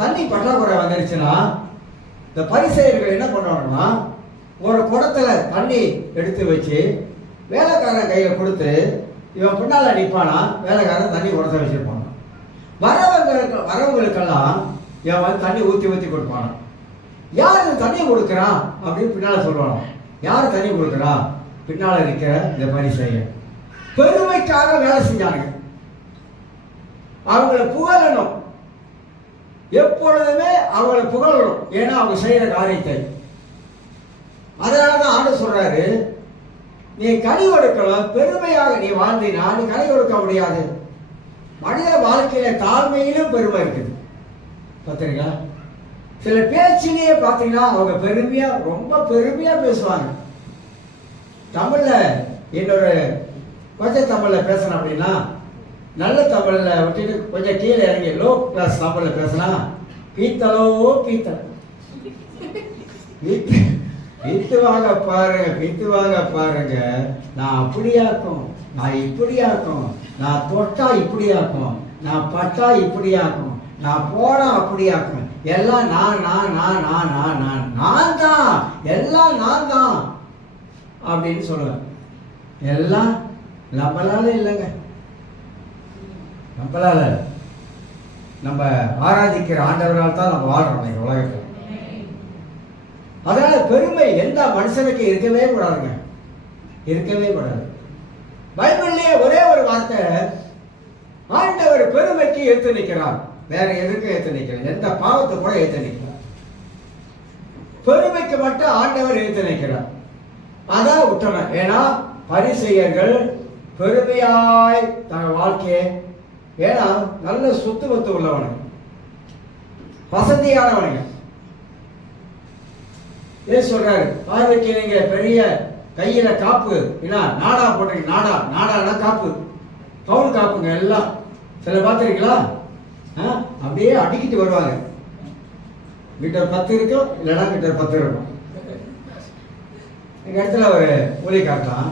தண்ணி பற்றாக்குறை வந்துருச்சுன்னா இந்த பரிசேயர்கள் என்ன பண்ணுவாங்கன்னா, ஒரு குடத்துல தண்ணி எடுத்து வச்சு வேலைக்காரன் கையில கொடுத்து இவன் பின்னால நிற்பானா, வேலைக்காரன் தண்ணி கொடுத்த வச்சிருப்பானா. வரவங்களுக்கெல்லாம் இவன் வந்து தண்ணி ஊற்றி ஊற்றி கொடுப்பானா. யார் தண்ணி கொடுக்குறான் அப்படின்னு பின்னால் சொல்லுவானா. யார் தண்ணி கொடுக்குறா? பின்னால் இருக்கிற இந்த பரிசேயர். பெருமைக்காக வேலை செஞ்சானுங்க. அவங்களை புகழணும், எப்பொழுதுமே அவங்களை புகழணும். ஏன்னா அவங்க செய்யற காரியத்தை. அதனாலதான் ஆண்டு சொல்றாரு, நீ கனி கொடுக்கலாம், பெருமையாக நீ வாழ்ந்தினா நீ கனி கொடுக்க முடியாது. மனித வாழ்க்கையில தாழ்மையிலும் பெருமை இருக்குது. பார்த்தீங்களா? சில பேச்சிலேயே பார்த்தீங்கன்னா அவங்க பெருமையா, ரொம்ப பெருமையா பேசுவாங்க. தமிழ்ல இன்னொரு கொஞ்சம் தமிழ்ல பேசணும் அப்படின்னா, நல்ல தமிழ்ல விட்டுட்டு கொஞ்சம் கீழே இறங்கி லோ கிளாஸ் தமிழ்ல பேசினா, பீத்தலோ பீத்தல், பீத்துவாங்க பாருங்க, பீத்துவாங்க பாருங்க, நான் அப்படியாக்கும், நான் இப்படியாக்கும், நான் தொட்டா இப்படியாக்கும், நான் பட்டா இப்படியாக்கும், நான் போனா அப்படியாக்கும், எல்லாம் நான் நான் நான் நான் நான் நான் நான் தான், எல்லாம் நான் தான் அப்படின்னு சொல்லுவேன். எல்லாம் நம்மளால இல்லைங்க, நம்மளால நம்ம ஆராதிக்கிற ஆண்டவரால் தான் நம்ம வாழ்றோம் இந்த உலகத்தில். அதனால பெருமை எந்த மனுஷனுக்கு இருக்கவே கூடாதுங்க, இருக்கவே கூடாது. பைபிள்லயே ஒரே ஒரு வார்த்தை, ஆண்டவர் பெருமைக்கு ஏத்து நிற்கிறார். வேற எதுக்கு ஏத்து நிற்கிறார்? எந்த பாவத்தை கூட ஏத்து நிற்கிறார். பெருமைக்கு மட்டும் ஆண்டவர் ஏத்து நிற்கிறார். அதான் விட்டணும். ஏன்னா பரிசேயர்கள் பெருமையாய் தங்கள் வாழ்க்கையை, ஏன்னா நல்ல சொத்து பத்து உள்ளவனுங்க, வசதியானவனுங்க. ஏன் சொல்றாரு? பார்வைக்கு நீங்க பெரிய கையில காப்பு நாடா போட்டீங்க, நாடா நாடானா காப்பு, பவுன் காப்புங்க எல்லாம். சில பார்த்துருக்கீங்களா? அப்படியே அடிக்கிட்டு வருவாங்க. மீட்டர் 10 இருக்கும், இல்லைன்னா மீட்டர் 10 இருக்கும். எங்க இடத்துல ஒரு ஒலி காட்டலாம்.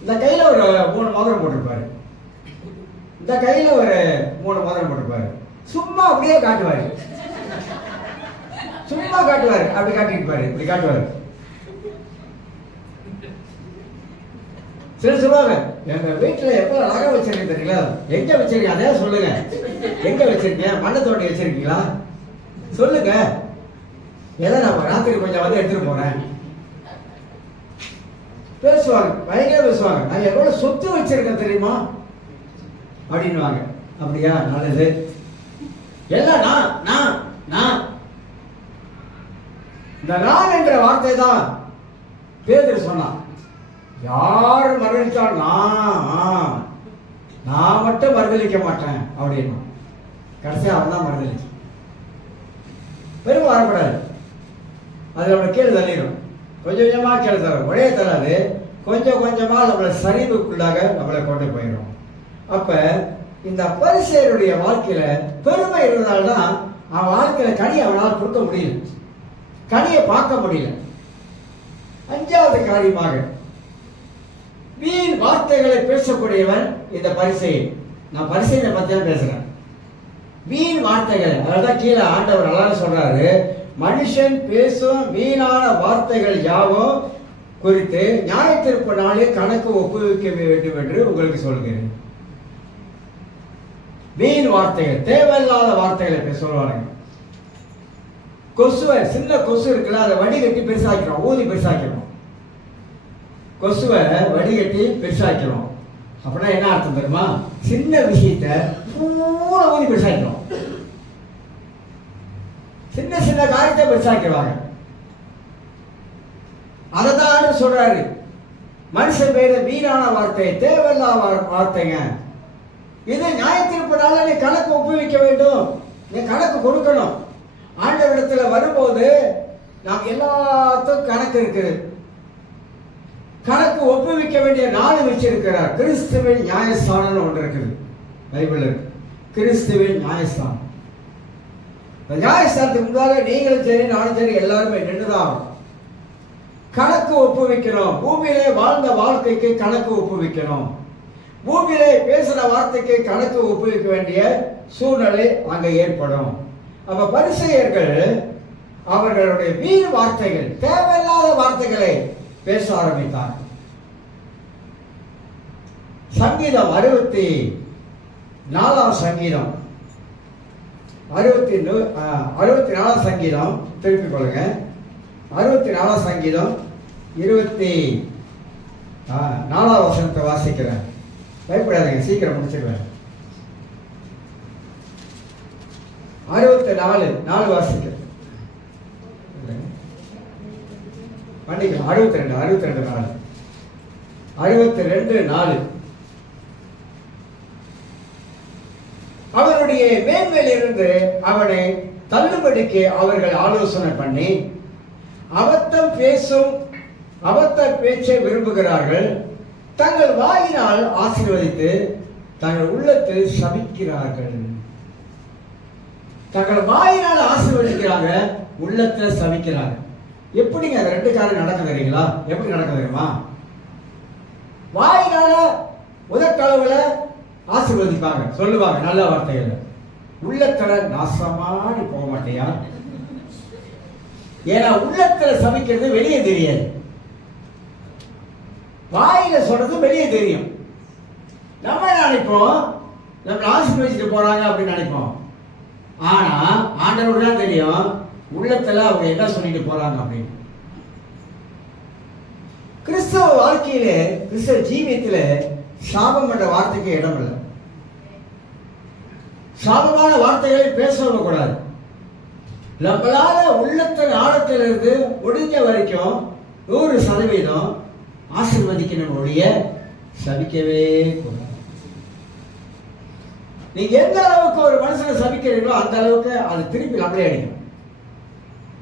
இந்த கையில ஒரு 3 மோதிரம் போட்டிருப்பாரு, இந்த கையில ஒரு 3 மோதிரம் போட்டிருப்பாரு. சும்மா அப்படியே காட்டுவாரு, சும்மா காட்டுவாரு, அப்படி காட்டிருப்பாரு, இப்படி காட்டுவாரு. சரி சொல்லுவாங்க, எங்க வீட்டுல எப்ப நகை வச்சிருக்கீங்க தெரியுங்களா? எங்க வச்சிருக்கீங்க அதே சொல்லுங்க. எங்க வச்சிருக்கீங்க? மண்ணை தோண்டி வச்சிருக்கீங்களா? சொல்லுங்க. ஏதோ நான் ராத்திரி கொஞ்சம் வந்து எடுத்துட்டு போறேன். பேசுவாங்க, பயங்கர பேசுவாங்க. நான் எவ்வளவு சொத்து வச்சிருக்கேன் தெரியுமா அப்படின்வாங்க. அப்படியா? நல்லது. எல்லாம் நான் இந்த நான் என்ற வார்த்தை தான் பேதுரு சொன்னான். யார் மறுதளித்தால் நான் மட்டும் மறுதளிக்க மாட்டேன் அப்படின்னு. கடைசியா அவன் தான் மறுதளிச்சு. பெரும் வரக்கூடாது, அது நம்மளை கீழே தள்ளிடும். கொஞ்சம் கொஞ்சமா கீழே தரும், ஒரே தராது, கொஞ்சம் கொஞ்சமா நம்மளை சரிவுக்குள்ளாக நம்மளை கொண்டு போயிடும். அப்ப இந்த பரிசேயருடைய வாழ்க்கையில பெருமை இருந்ததால்தான் அவன் வாழ்க்கையில கனி அவனால் கொடுக்க முடியல, கனியை பார்க்க முடியல. 5வது காரியமாக வீண் வார்த்தைகளை பேசக்கூடியவன் இந்த பரிசேயன். நான் பரிசேயனை பத்தி தான் பேசுறேன். வீண் வார்த்தைகள், அதான் கீழே ஆண்டவர் நல்லா சொல்றாரு, மனுஷன் பேசும் வீணான வார்த்தைகள் யாவும் குறித்து நியாயத்தீர்ப்பு நாளே கணக்கு ஒப்புவிக்க வேண்டும் என்று உங்களுக்கு சொல்கிறேன். வீண் வார்த்தைகள், தேவையில்லாத வார்த்தைகளை சொல்லுவாங்க. கொசுவை, சின்ன கொசு இருக்குல்ல, அதை வடிகட்டி பெருசாக்கிறோம், ஊதி பெருசாக்கிறோம். கொசுவை வடிகட்டி பெருசாக்கிறோம் அப்படின்னா என்ன அர்த்தம் தெரியுமா? சின்ன விஷயத்த பூரா ஊதி பெருசாக்கிறோம், சின்ன சின்ன காரியத்தை பெருசாக்கிடுவாங்க. அதைதான் சொல்றாரு, மனுஷன் பேர வீணான வார்த்தை, தேவையில்லாத வார்த்தைங்க. இது நியாயத்தீர்ப்புனால நீ கணக்கு ஒப்புவிக்க வேண்டும், நீ கணக்கு கொடுக்கணும். ஆண்டவரிடத்துல வரும்போது நாம் எல்லாத்துக்கும் கணக்கு இருக்குது, கணக்கு ஒப்புவிக்க வேண்டிய நாள் வச்சிருக்கிறார். கிறிஸ்துவின் நியாயஸ்தானம் ஒன்று இருக்குது பைபிள் இருக்கு. கிறிஸ்துவின் நியாயஸ்தானம். நியாயஸ்தானத்துக்கு முன்னால நீங்களும் சரி நானும் சரி எல்லாருமே நின்றுதான் கணக்கு ஒப்புவிக்கணும். பூமியிலே வாழ்ந்த வாழ்க்கைக்கு கணக்கு ஒப்புவிக்கணும். பூமியிலே பேசுற வார்த்தைக்கு கணக்கு ஒப்புவிக்க வேண்டிய சூழ்நிலை அங்க ஏற்படும். அப்ப பரிசேயர்கள் அவர்களுடைய வீண் வார்த்தைகள், தேவையில்லாத வார்த்தைகளை பேச ஆரம்பித்தார். சங்கீதம் 64 சங்கீதம் 64 சங்கீதம் திருப்பிக் கொள்ளுங்க. 64 சங்கீதம் 24 வசனத்தை வாசிக்கிறேன். பயப்படாதீங்க, சீக்கிரம் முடிச்சிடுவேன். 64 வாசிக்கிறேன். பண்ணிக்கலாம். 62 அவனுடைய மேன்மேலிருந்து அவனை தள்ளுபடிக்கு அவர்கள் ஆலோசனை பண்ணி அபத்த பேச்சை விரும்புகிறார்கள். தங்கள் வாயினால் ஆசீர்வதித்து தங்கள் உள்ளத்தில் சபிக்கிறார்கள். தங்கள் வாயினால் ஆசீர்வதிக்கிறாங்க, உள்ளத்தில் சபிக்கிறாங்க. எப்படிங்க அந்த ரெண்டு காரியம் நடக்க தெரியுங்களா? எப்படி நடக்க தெரியுமா? வாயினால உதட்டளவுல ஆசீர்வதிப்பாங்க, சொல்லுவாங்க நல்ல வார்த்தைகள். உள்ளத்துல நாசமானி போக மாட்டியா? ஏன்னா உள்ளத்துல சமைக்கிறது வெளியே தெரியாது, வாயில சொல்றது வெளியே தெரியும். நம்ம நினைப்போம் நம்ம ஆசீர்வதிச்சுட்டு போறாங்க அப்படின்னு நினைப்போம். ஆனா ஆண்டவருக்கு தான் தெரியும் உள்ளத்துல அவங்க என்ன சொல்லிட்டு போறாங்க அப்படின்னு. கிறிஸ்தவ வாழ்க்கையிலே, கிறிஸ்தவ ஜீவியத்தில சாபம் என்ற வார்த்தைக்கு இடம் இல்லை. சாபமான வார்த்தைகளை பேச கூடாது. நம்மளால உள்ளத்தின் ஆழத்திலிருந்து முடிஞ்ச வரைக்கும் 100% ஆசீர்வதிக்கணும் ஒழிய சபிக்கவே கூடாது. நீங்க எந்த அளவுக்கு ஒரு மனுஷனை சபிக்கிறீங்களோ அந்த அளவுக்கு அது திருப்பி நம்மளே அடிக்கும்.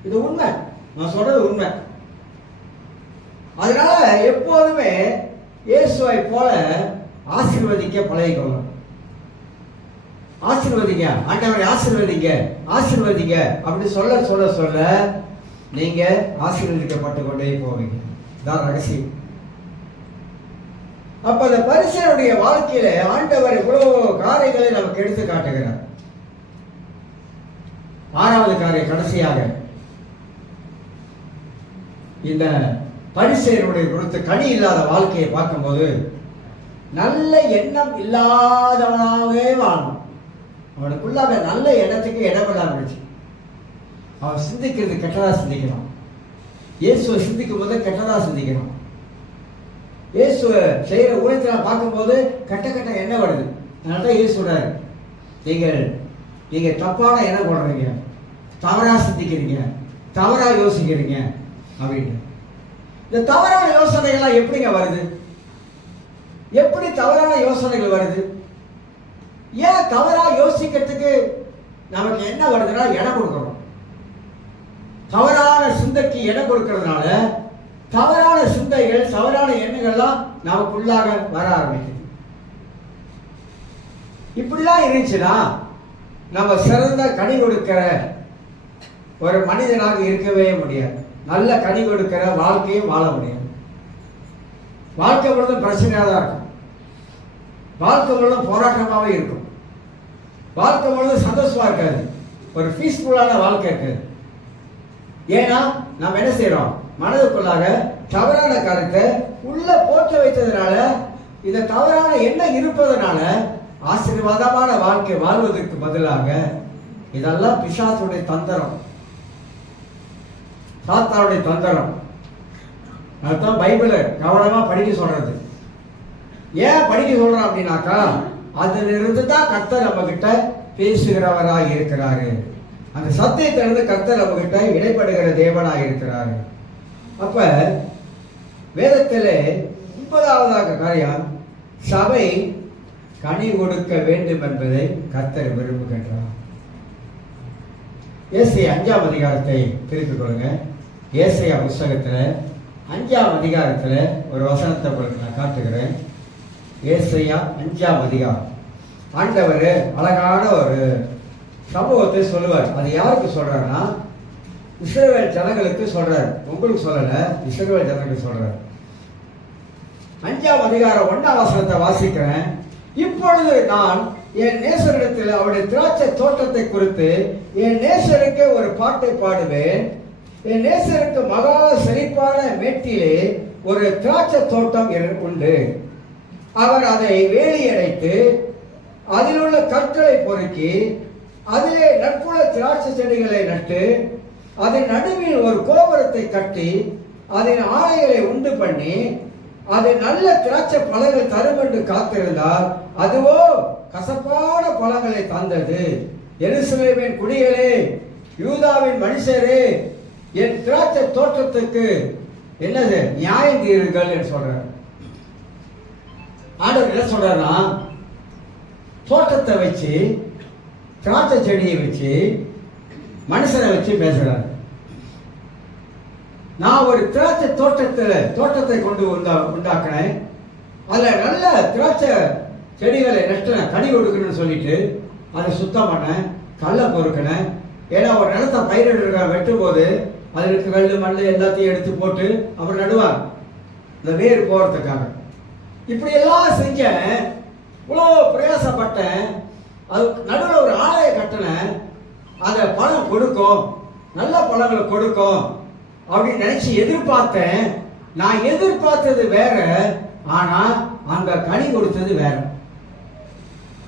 இது உண்மை, நான் சொல்றது உண்மை. அதனால எப்போதுமே இயேசுவை போல ஆசீர்வதிக்க பழகிக்கொள்ளணும். ஆசீர்வதிங்க, ஆண்டவரை ஆசீர்வதிங்க, ஆசீர்வதிங்க அப்படி சொல்ல சொல்ல சொல்ல நீங்க ஆசீர்வதிக்கப்பட்டு கொண்டே போவீங்க. தான் ரகசியம். அப்ப அந்த பரிசேயனுடைய வாழ்க்கையில ஆண்டவர் இவ்வளவு காரியங்களை நமக்கு எடுத்து காட்டுகிறார். 6வது காரியம், கடைசியாக இந்த பரிசேயனுடைய கொடுத்த கனி இல்லாத வாழ்க்கையை பார்க்கும்போது நல்ல எண்ணம் இல்லாதவனாகவே வாழணும். அவனுக்குள்ளாக நல்ல எண்ணத்துக்கு இடம் இல்லாம இருந்துச்சு. அவன் சிந்திக்கிறது கெட்டதா சிந்திக்கணும். இயேசுவை சிந்திக்கும் போது கெட்டதா சிந்திக்கணும். இயேசுவை செய்யற ஊழியத்தில் பார்க்கும்போது கெட்ட எண்ணம் வருது. அதனால தான் இயேசு சொல்றாரு, நீங்க தப்பான எண்ணம் போடுறீங்க, தவறா சிந்திக்கிறீங்க, தவறா யோசிக்கிறீங்க அப்படின்னு. இந்த தவறான யோசனைகள்லாம் எப்படிங்க வருது? எப்படி தவறான யோசனைகள் வருது? ஏன் தவறா யோசிக்கிறதுக்கு நமக்கு என்ன வருதுன்னா இடம் கொடுக்கணும். தவறான சிந்தைக்கு இடம் கொடுக்கறதுனால தவறான சிந்தைகள், தவறான எண்ணங்கள்லாம் நமக்குள்ளாக வர ஆரம்பிக்குது. இப்படிலாம் இருந்துச்சுன்னா நம்ம சிறந்த கனி கொடுக்கிற ஒரு மனிதனாக இருக்கவே முடியாது. நல்ல கனி கொடுக்கிற வாழ்க்கையும் வாழ முடியாது. வாழ்க்கை முழுவதும் பிரச்சனையாக தான் இருக்கும். வாழ்க்கை முழுவதும் போராட்டமாகவே இருக்கும். வாழ்க்கை முழுவதும் சந்தோஷமா இருக்காது. ஒரு பீஸ்ஃபுல்லான வாழ்க்கை இருக்காது. ஏன்னா நம்ம என்ன செய்யறோம்? மனதுக்குள்ளாக தவறான கருத்தை உள்ள போட்டு வைத்ததுனால, இந்த தவறான எண்ணம் இருப்பதனால ஆசீர்வாதமான வாழ்க்கை வாழ்வதற்கு பதிலாக இதெல்லாம் பிசாசுடைய தந்திரம், சாத்தானுடைய தந்திரம். அதுதான் பைபிளை கவனமா படிக்க சொல்றது. ஏன் படிக்க சொல்றோம் அப்படின்னாக்கா, அதிலிருந்து தான் கர்த்தர் நம்ம கிட்ட பேசுகிறவராக இருக்கிறாரு. அந்த சத்தியத்திலிருந்து கர்த்தர் நம்ம கிட்ட இடைப்படுகிற தேவனாக இருக்கிறாரு. அப்ப வேதத்திலே 9வது காரியம், சபை கனி கொடுக்க வேண்டும் என்பதை கர்த்தர் விரும்புகின்றார். ஏசாயா 5ஆம் அதிகாரத்தை திருப்பிக் கொள்ளுங்க. ஏசாயா புஸ்தகத்துல 5ஆம் அதிகாரத்துல ஒரு வசனத்தை உங்களுக்கு நான் காட்டுகிறேன். ஏசாயா 5ஆம் அதிகாரம். ஆண்டவர் அழகான ஒரு சம்பவத்தை சொல்லுவார். அது யாருக்கு சொல்றாருன்னா, இஸ்ரவேல் ஜனங்களுக்கு சொல்றாரு. உங்களுக்கு சொல்லல, இஸ்ரவேல் ஜனங்களுக்கு சொல்றாரு. 5ஆம் அதிகாரம் 1ஆம் வசனத்தை வாசிக்கிறேன். இப்பொழுது நான் என் நேசரிடத்தில் அவருடைய திராட்சை தோட்டத்தை குறித்து என் நேசருக்கு ஒரு பாட்டை பாடுவேன். என் நேசருக்கு மகா செழிப்பான மேட்டிலே ஒரு திராட்சை தோட்டம் உண்டு. அவர் அதை வேலியடைத்து அதில் உள்ள கற்களை பொறுக்கி அதிலே நட்புள்ள திராட்சை செடிகளை நட்டு அதன் நடுவில் ஒரு கோபுரத்தை கட்டி அதன் ஆலைகளை உண்டு பண்ணி அது நல்ல திராட்சை பழங்கள் தரும் என்று காத்திருந்தால் அதுவோ கசப்பான பழங்களை தந்தது. எருசலேமின் குடிகளே, யூதாவின் மனுஷரே, என் திராட்சை தோட்டத்துக்கு என்னது நியாயம் தீருங்கள் என்று சொல்றார். ஆண்டவர் என்ன சொல்றாருன்னா, தோட்டத்தை வச்சு திராட்சை செடியை வச்சு மனுஷனை வச்சு பேசுறாரு. நான் ஒரு திராட்சை தோட்டத்தை கொண்டு உண்டாக்கினேன், அதில் நல்ல திராட்சை செடிகளை நஷ்டம் கனி கொடுக்கணும்னு சொல்லிட்டு அதை சுத்தம் பண்ணேன், கல்லை பொறுக்கினேன். ஏன்னா ஒரு நிலத்தை பயிரிடுற வெட்டும் போது அதில் இருக்க வெள்ளு மண் எல்லாத்தையும் எடுத்து போட்டு அவர் நடுவார் இந்த வேர் போகிறதுக்காக. இப்படி எல்லாம் செஞ்சேன், இவ்வளோ பிரயாசப்பட்டேன். அது நடுவில் ஒரு ஆலையை கட்டினேன், அந்த பழம் கொடுக்கும், நல்ல பழங்களை கொடுக்கும் அப்படின்னு நினைச்சு எதிர்பார்த்தேன். நான் எதிர்பார்த்தது வேற, ஆனா அந்த கனி கொடுத்தது வேற.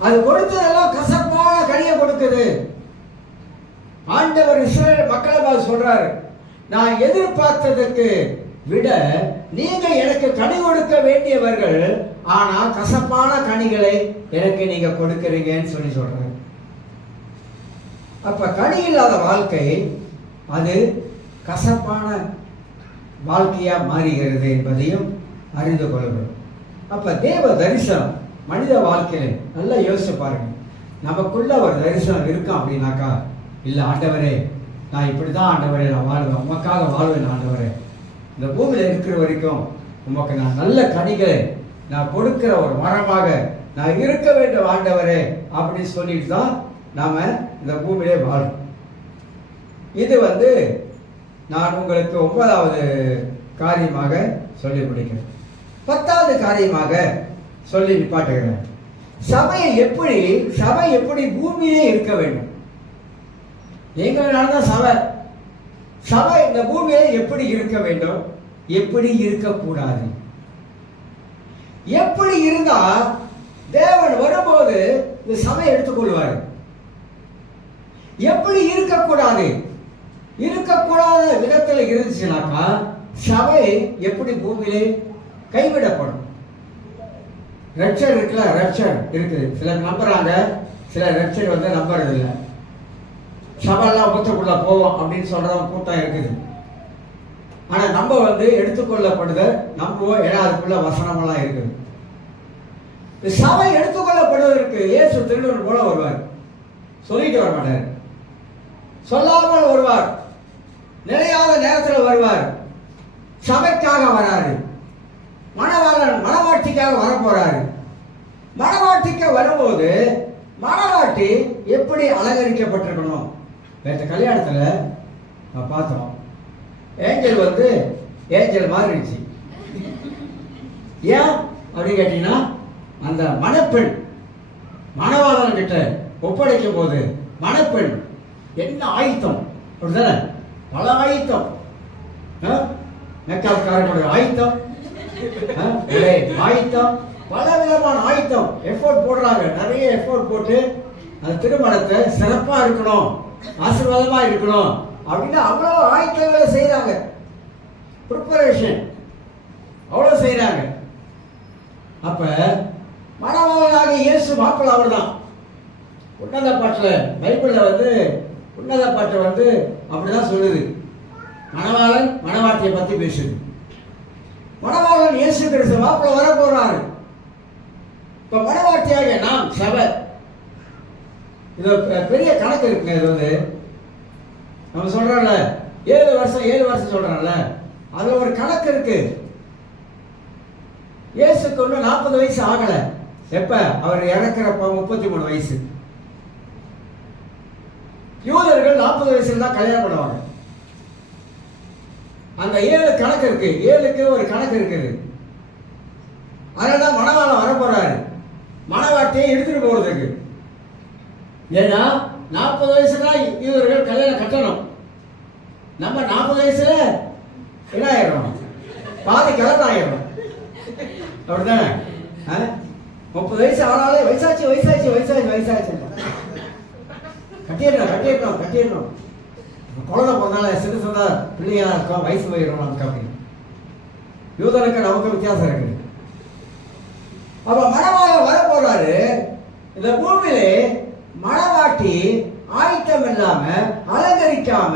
அது கொடுத்ததெல்லாம் கசப்பான கனியை கொடுக்குது. ஆண்டவர் இஸ்ரவேல் மக்களை பார்த்து சொல்றாரு, நான் எதிர்பார்த்ததுக்கு விட நீங்க எனக்கு கனி கொடுக்க வேண்டியவர்கள், ஆனா கசப்பான கனிகளை எனக்கு நீங்க கொடுக்கிறீங்கன்னு சொல்றாரு. அப்ப கனி இல்லாத வாழ்க்கை அது கசப்பான வாழ்க்கையா மாறுகிறது என்பதையும் அறிந்து கொள்ளணும். அப்ப தேவ தரிசனம் மனித வாழ்க்கையில நல்லா யோசிச்சு பாருங்க. நமக்குள்ள ஒரு தரிசனம் இருக்கும் அப்படின்னாக்கா, இல்லை ஆண்டவரே நான் இப்படிதான் ஆண்டவரே நான் வாழ்வேன், உமக்காக வாழ்வேன் ஆண்டவரே, இந்த பூமியில இருக்கிற வரைக்கும் உமக்கு நான் நல்ல கனிகளை நான் கொடுக்கிற ஒரு மரமாக நான் இருக்க வேண்டும் ஆண்டவரே அப்படின்னு சொல்லிட்டு தான் நாம இந்த பூமியிலே வாழும். இது நான் உங்களுக்கு 9வது காரியமாக சொல்லி முடிக்கிறேன். 10வது காரியமாக சொல்லி நிப்பாட்டுகிறேன். சபை எப்படி பூமியிலே இருக்க வேண்டும். எங்களால்தான் சபை இந்த பூமியிலே எப்படி இருக்க வேண்டும், எப்படி இருக்கக்கூடாது. எப்படி இருந்தா தேவன் வரும்போது இந்த சபையை எடுத்துக்கொள்வார். எப்படி இருக்கக்கூடாத விதத்தில் இருந்துச்சுனாக்கா சபை எப்படி பூமியிலே கைவிடப்படும். ரப்சர் இருக்குல்ல, ரப்சர் இருக்குது. சிலர் நம்புறாங்க, சில ரப்சர் நம்புறது இல்லை. சபையெல்லாம் உபத்துக்குள்ள போவோம் அப்படின்னு சொல்றவங்க கூட்டம் இருக்குது. ஆனா நம்ம எடுத்துக்கொள்ளப்படுதல் நம்புவோம், ஏன்னா அதுக்குள்ள வசனமெல்லாம் இருக்குது. சபை எடுத்துக்கொள்ளப்படுவதற்கு இயேசு திருடர் போல வருவார். சொல்லிட்டு வர மாட்டார், சொல்லாமல் வருவார், நிலையாத நேரத்தில் வருவார். சபைக்காக வராரு, மணவாட்டிக்காக வர போறாரு. மணவாட்டிக்கு வரும்போது மணவாட்டி எப்படி அலங்கரிக்கப்பட்டிருக்கணும். நேற்று கல்யாணத்துல நான் பார்த்தோம், ஏஞ்சல் மாதிரி இருந்துச்சு. ஏன் அப்படின்னு கேட்டீங்கன்னா, அந்த மணப்பெண் மணவாளன் கிட்ட ஒப்படைக்கும் போது மணப்பெண் என்ன ஆயுத்தம் அப்படிதானே, பல ஆயுத்தம், மேக்கப்காரனுடைய ஆயுத்தம், ஆயுத்தம், பல விதமான ஆயுத்தம், எஃபோர்ட் போடுறாங்க. நிறைய எஃபோர்ட் போட்டு அந்த திருமணத்தை சிறப்பா இருக்கணும், ஆசீர்வாதமா இருக்கணும் அப்படின்னு அவ்வளோ ஆயுத்தங்களை செய்யறாங்க. ப்ரிப்பரேஷன் அவ்வளோ செய்யறாங்க. அப்ப மணவாளனாக இயேசு மாப்பிள்ளை அவர் தான். உன்னத பாட்டில் பைபிளில் உன்னத பாட்டை அப்படிதான் சொல்லுது. மணவாளன் மணவாட்டியை பற்றி பேசுது. மணவாளன் இயேசு கிறிஸ்து மாப்பிள்ளை வர போறாரு. இப்போ மணவாட்டியாக நாம் சபை, இது பெரிய கணக்கு இருக்குங்க. இது நம்ம சொல்றோம்ல 7 வருஷம் சொல்றோம்ல, அதுல ஒரு கணக்கு இருக்கு. இயேசுக்கு ஒன்றும் 40 வயசு ஆகல. எப்ப அவர் இறக்குறப்ப 33 வயசு. யூதர்கள் 40 வயசுல தான் கல்யாணம் பண்ணுவாங்க. அந்த 7 கணக்கு இருக்கு, 7க்கு ஒரு கணக்கு இருக்குது. அதனாலதான் மணவாளன் வர போறாரு, மணவாட்டியை எடுத்துட்டு போறதுக்கு. ஏன்னா 40 வயசுல யூதர்கள் கல்யாணம் கட்டணும். நம்ம 40 வயசுல என்ன ஆயிடும், பாதி கலந்து ஆயிடும். அப்படிதானே? 30 வயசு ஆனாலே வயசாச்சு வயசாச்சு வயசாச்சு வயசாச்சு கட்டிடணும். குழந்தை பிறந்தால சிறுசதா பிள்ளையா இருக்கும், வயசு போயிடும் நமக்கு அப்படின்னு. யூதனுக்கு நமக்கு வித்தியாசம் இருக்குது. அப்ப மணவாளன் வர போறாரு. இந்த பூமியிலே மணவாட்டி ஆயத்தம் இல்லாம அலங்கரிக்காம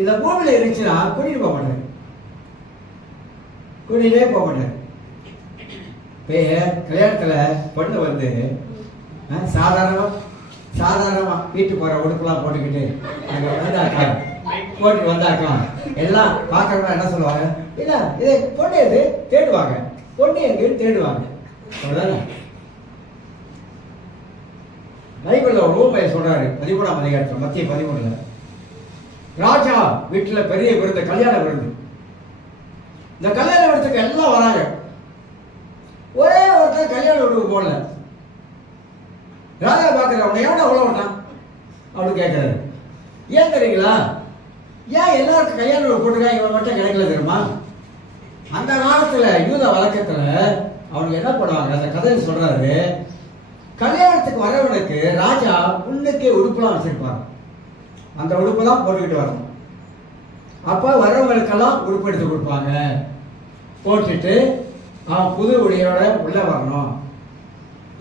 இந்த பூமியில இருந்துச்சுன்னா கூட்டிட்டே போக மாட்டாரு. கல்யாணத்துல பொண்ணு வந்து சாதாரணமா வீட்டு போற உடுப்புலாம் போட்டுக்கிட்டு அங்க வந்தாக்கா எல்லாம் பாக்குறவங்க என்ன சொல்லுவாங்க, இல்ல இது பொண்ணு எது தேடுவாங்க, பொண்ணு எங்கன்னு தேடுவாங்க. அவ்வளவுதானே. பைபிள்ல ஒரு ஊமையை சொல்றாரு 13ஆம் அதிகாரத்துல, மத்திய 13. ராஜா வீட்டுல பெரிய விருந்து, கல்யாண விருந்து. இந்த கல்யாண விருந்துக்கு எல்லாம் வராங்க. ஒரே ஒருத்தர் கல்யாண விருந்துக்கு போடல. ராஜா பாக்குற உன்னை எவன உள்ள விட்டான் அப்படின்னு கேட்கிறாரு. ஏன் தெரியுங்களா? ஏன் எல்லாருக்கும் கல்யாண விருந்து போட்டுருக்காங்க, இவன் மட்டும் கிடைக்கல தெரியுமா? அந்த காலத்துல யூத வழக்கத்துல அவங்க என்ன பண்ணுவாங்க, அந்த கதையை சொல்றாரு, கல்யாணத்துக்கு வரவனுக்கு ராஜா முன்னுக்கே உடுப்புலாம் வச்சிருப்பாங்க. அந்த உடுப்பு தான் போட்டுக்கிட்டு வரணும். அப்ப வரவங்களுக்கெல்லாம் உடுப்பு எடுத்து கொடுப்பாங்க. போட்டுட்டு அவன் புது உடையோட உள்ள வரணும்.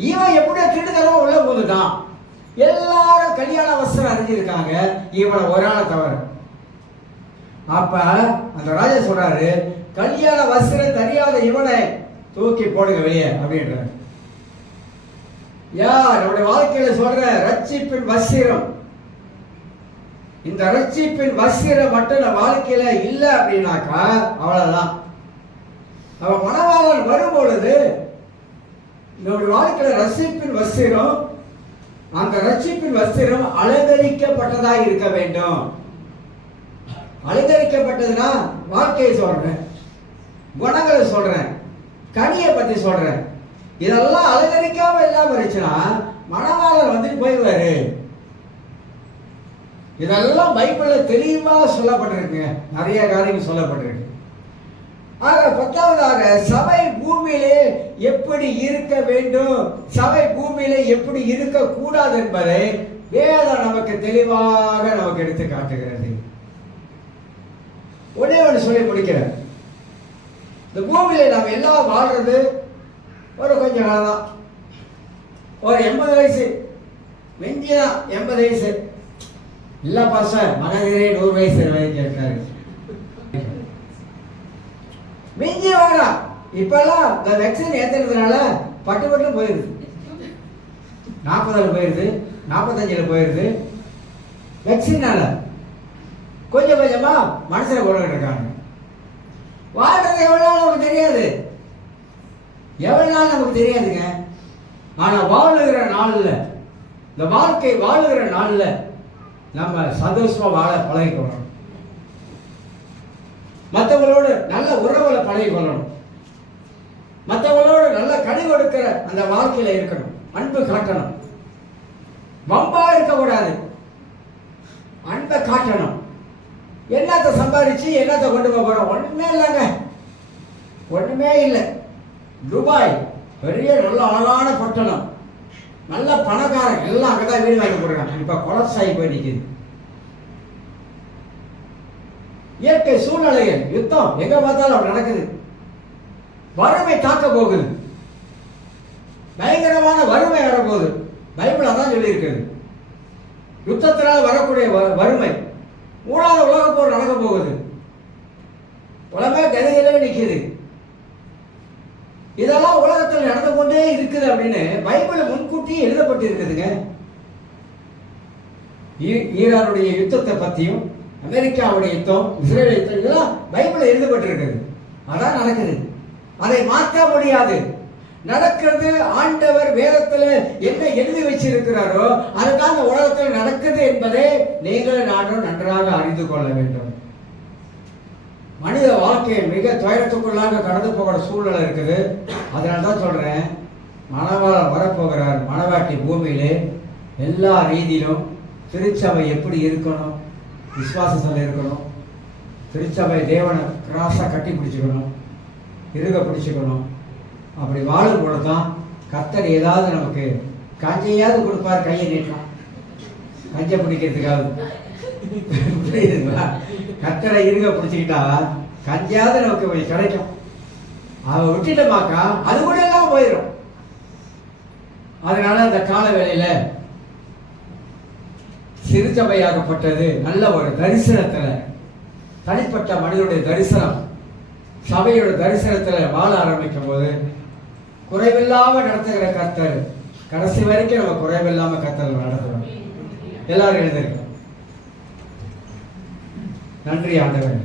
இவன் எப்படியோ திண்டுதலமா உள்ள போதுதான். எல்லாரும் கல்யாண வஸ்திரம் அறிஞ்சிருக்காங்க, இவனை ஒரு ஆளை தவிர. அப்ப அந்த ராஜா சொல்றாரு, கல்யாண வஸ்திரம் தெரியாத இவனை தூக்கி போடுங்க வெளியே அப்படின்றாரு. நம்முடைய வாழ்க்கையில சொல்ற ரட்சிப்பின் வஸ்திரம், இந்த ரட்சிப்பின் வஸ்திரம் மட்டும் நம்ம வாழ்க்கையில இல்லை அப்படின்னாக்கா அவ்வளவுதான். அவன் மணவாளன் வரும்பொழுது நம்முடைய வாழ்க்கையில ரட்சிப்பின் வஸ்திரம், அந்த ரட்சிப்பின் வஸ்திரம் அலங்கரிக்கப்பட்டதா இருக்க வேண்டும். அலங்கரிக்கப்பட்டதுன்னா வாழ்க்கையை சொல்றேன், குணங்களை சொல்றேன், கனியை பத்தி சொல்றேன். இதெல்லாம் அலங்கரிக்காம இல்லாம இருந்துச்சுன்னா மணவாளர் வந்துட்டு போயிடுவாரு. இதெல்லாம் பைபிள்ல தெளிவா சொல்லப்பட்டிருக்கு, நிறைய காரியங்கள் சொல்லப்பட்டிருக்கு. ஆக 10வதாக சபை பூமியிலே எப்படி இருக்க வேண்டும், சபை பூமியிலே எப்படி இருக்க கூடாது என்பதை வேதம் நமக்கு தெளிவாக நமக்கு எடுத்து காட்டுகிறது. ஒரே ஒன்று சொல்லி முடிக்கிறேன். இந்த பூமியில நாம் எல்லாம் வாழ்றது ஒரு கொஞ்ச காலம் தான். ஒரு 80 வயசு மிஞ்சியா 80 வயசு இல்ல பாச மகனே 100 வயசு வரைக்கும் இருக்காரு. மிஞ்சி வாடா. இப்பெல்லாம் இந்த வேக்சின் ஏத்துறதுனால பட்டு போயிருது. 40ல போயிருது, 45ல போயிருது. வேக்சினால கொஞ்சம் கொஞ்சமா மனுஷனை கொண்டுகிட்டு இருக்காங்க. வாழ்றது எவ்வளவு நாள் நமக்கு தெரியாது, எவ்வளவு நாள் நமக்கு தெரியாதுங்க. ஆனா வாழுகிற நாள்ல, இந்த வாழ்க்கை வாழுகிற நாள்ல நம்ம சந்தோஷமா வாழ பழகிக்கொள்ளணும். மற்றவங்களோடு நல்ல உறவுகளை பழகிக்கொள்ளணும். மற்றவங்களோடு நல்ல கனி கொடுக்கிற அந்த வாழ்க்கையில இருக்கணும். அன்பு காட்டணும். வம்பா இருக்கக்கூடாது, அன்பை காட்டணும். என்னத்தை சம்பாதிச்சு என்னத்தை கொண்டு போறோம்? ஒண்ணுமே இல்லைங்க, ஒண்ணுமே இல்லை. துபாய் பெரிய நல்ல அழகான பட்டணம், நல்ல பணக்காரன் எல்லாம் அங்கதான் வீடு வாங்கி போடுறாங்க. இப்ப கொலசாகி போய் நிற்குது. இயற்கை சூழ்நிலைகள், யுத்தம் எங்க பார்த்தாலும் அப்படி நடக்குது. வறுமை தாக்க போகுது, பயங்கரமான வறுமை வரப்போகுது. பைபிள் அதான் சொல்லி இருக்குது. யுத்தத்தினால் வரக்கூடிய வறுமை, 3வது உலக போர் நடக்க போகுது. உலக கதையிலே நிற்குது. இதெல்லாம் உலகத்தில் நடந்து கொண்டே இருக்குது அப்படின்னு பைபிள் முன்கூட்டி எழுதப்பட்டு இருக்குதுங்க. ஈரானுடைய யுத்தத்தை பத்தியும், அமெரிக்காவுடைய யுத்தம், இஸ்ரேல் யுத்தம், இதெல்லாம் பைபிள் எழுதப்பட்டு இருக்குது. அதான் நடக்குது. அதை மாற்ற முடியாது. நடக்கிறது ஆண்டவர் வேதத்தில் என்ன எழுதி வச்சிருக்கிறாரோ அதுதான் இந்த உலகத்தில் நடக்குது என்பதை நீங்கள் நானும் நன்றாக அறிந்து கொள்ள வேண்டும். மனித வாழ்க்கையை மிக துயரத்துக்குள்ளாக கடந்து போகிற சூழ்நிலை இருக்குது. அதனால தான் சொல்றேன், மணவாளன் வரப்போகிறார். மணவாட்டி பூமியிலே எல்லா ரீதியிலும் திருச்சபை எப்படி இருக்கணும், விசுவாசத்தில் இருக்கணும். திருச்சபை தேவனை கிராஸாக கட்டி பிடிச்சிக்கணும், இருக பிடிச்சிக்கணும். அப்படி வாழும் பொழுது தான் கர்த்தர் ஏதாவது நமக்கு கஞ்சையாவது கொடுப்பார், கையை நீட்டலாம் கஞ்சை பிடிக்கிறதுக்காவது. புரியுதுங்களா? கர்த்தரை இருக பிடிச்சிக்கிட்டா கஞ்சாவது நமக்கு கொஞ்சம் கிடைக்கும். அவ விட்டுட்டமாக்கா அது கூட எல்லாம் போயிடும். அதனால அந்த கால வேளையில சிறுசபையாகப்பட்டது நல்ல ஒரு தரிசனத்துல, தனிப்பட்ட மனிதனுடைய தரிசனம், சபையோட தரிசனத்துல வாழ ஆரம்பிக்கும் போது குறைவில்லாம நடத்துகிற கர்த்தர் கடைசி வரைக்கும் நம்ம குறைவில்லாம கர்த்தர் நடத்துறோம். எல்லாரும் எழுந்திருக்கோம். நன்றி ஆண்டவரே.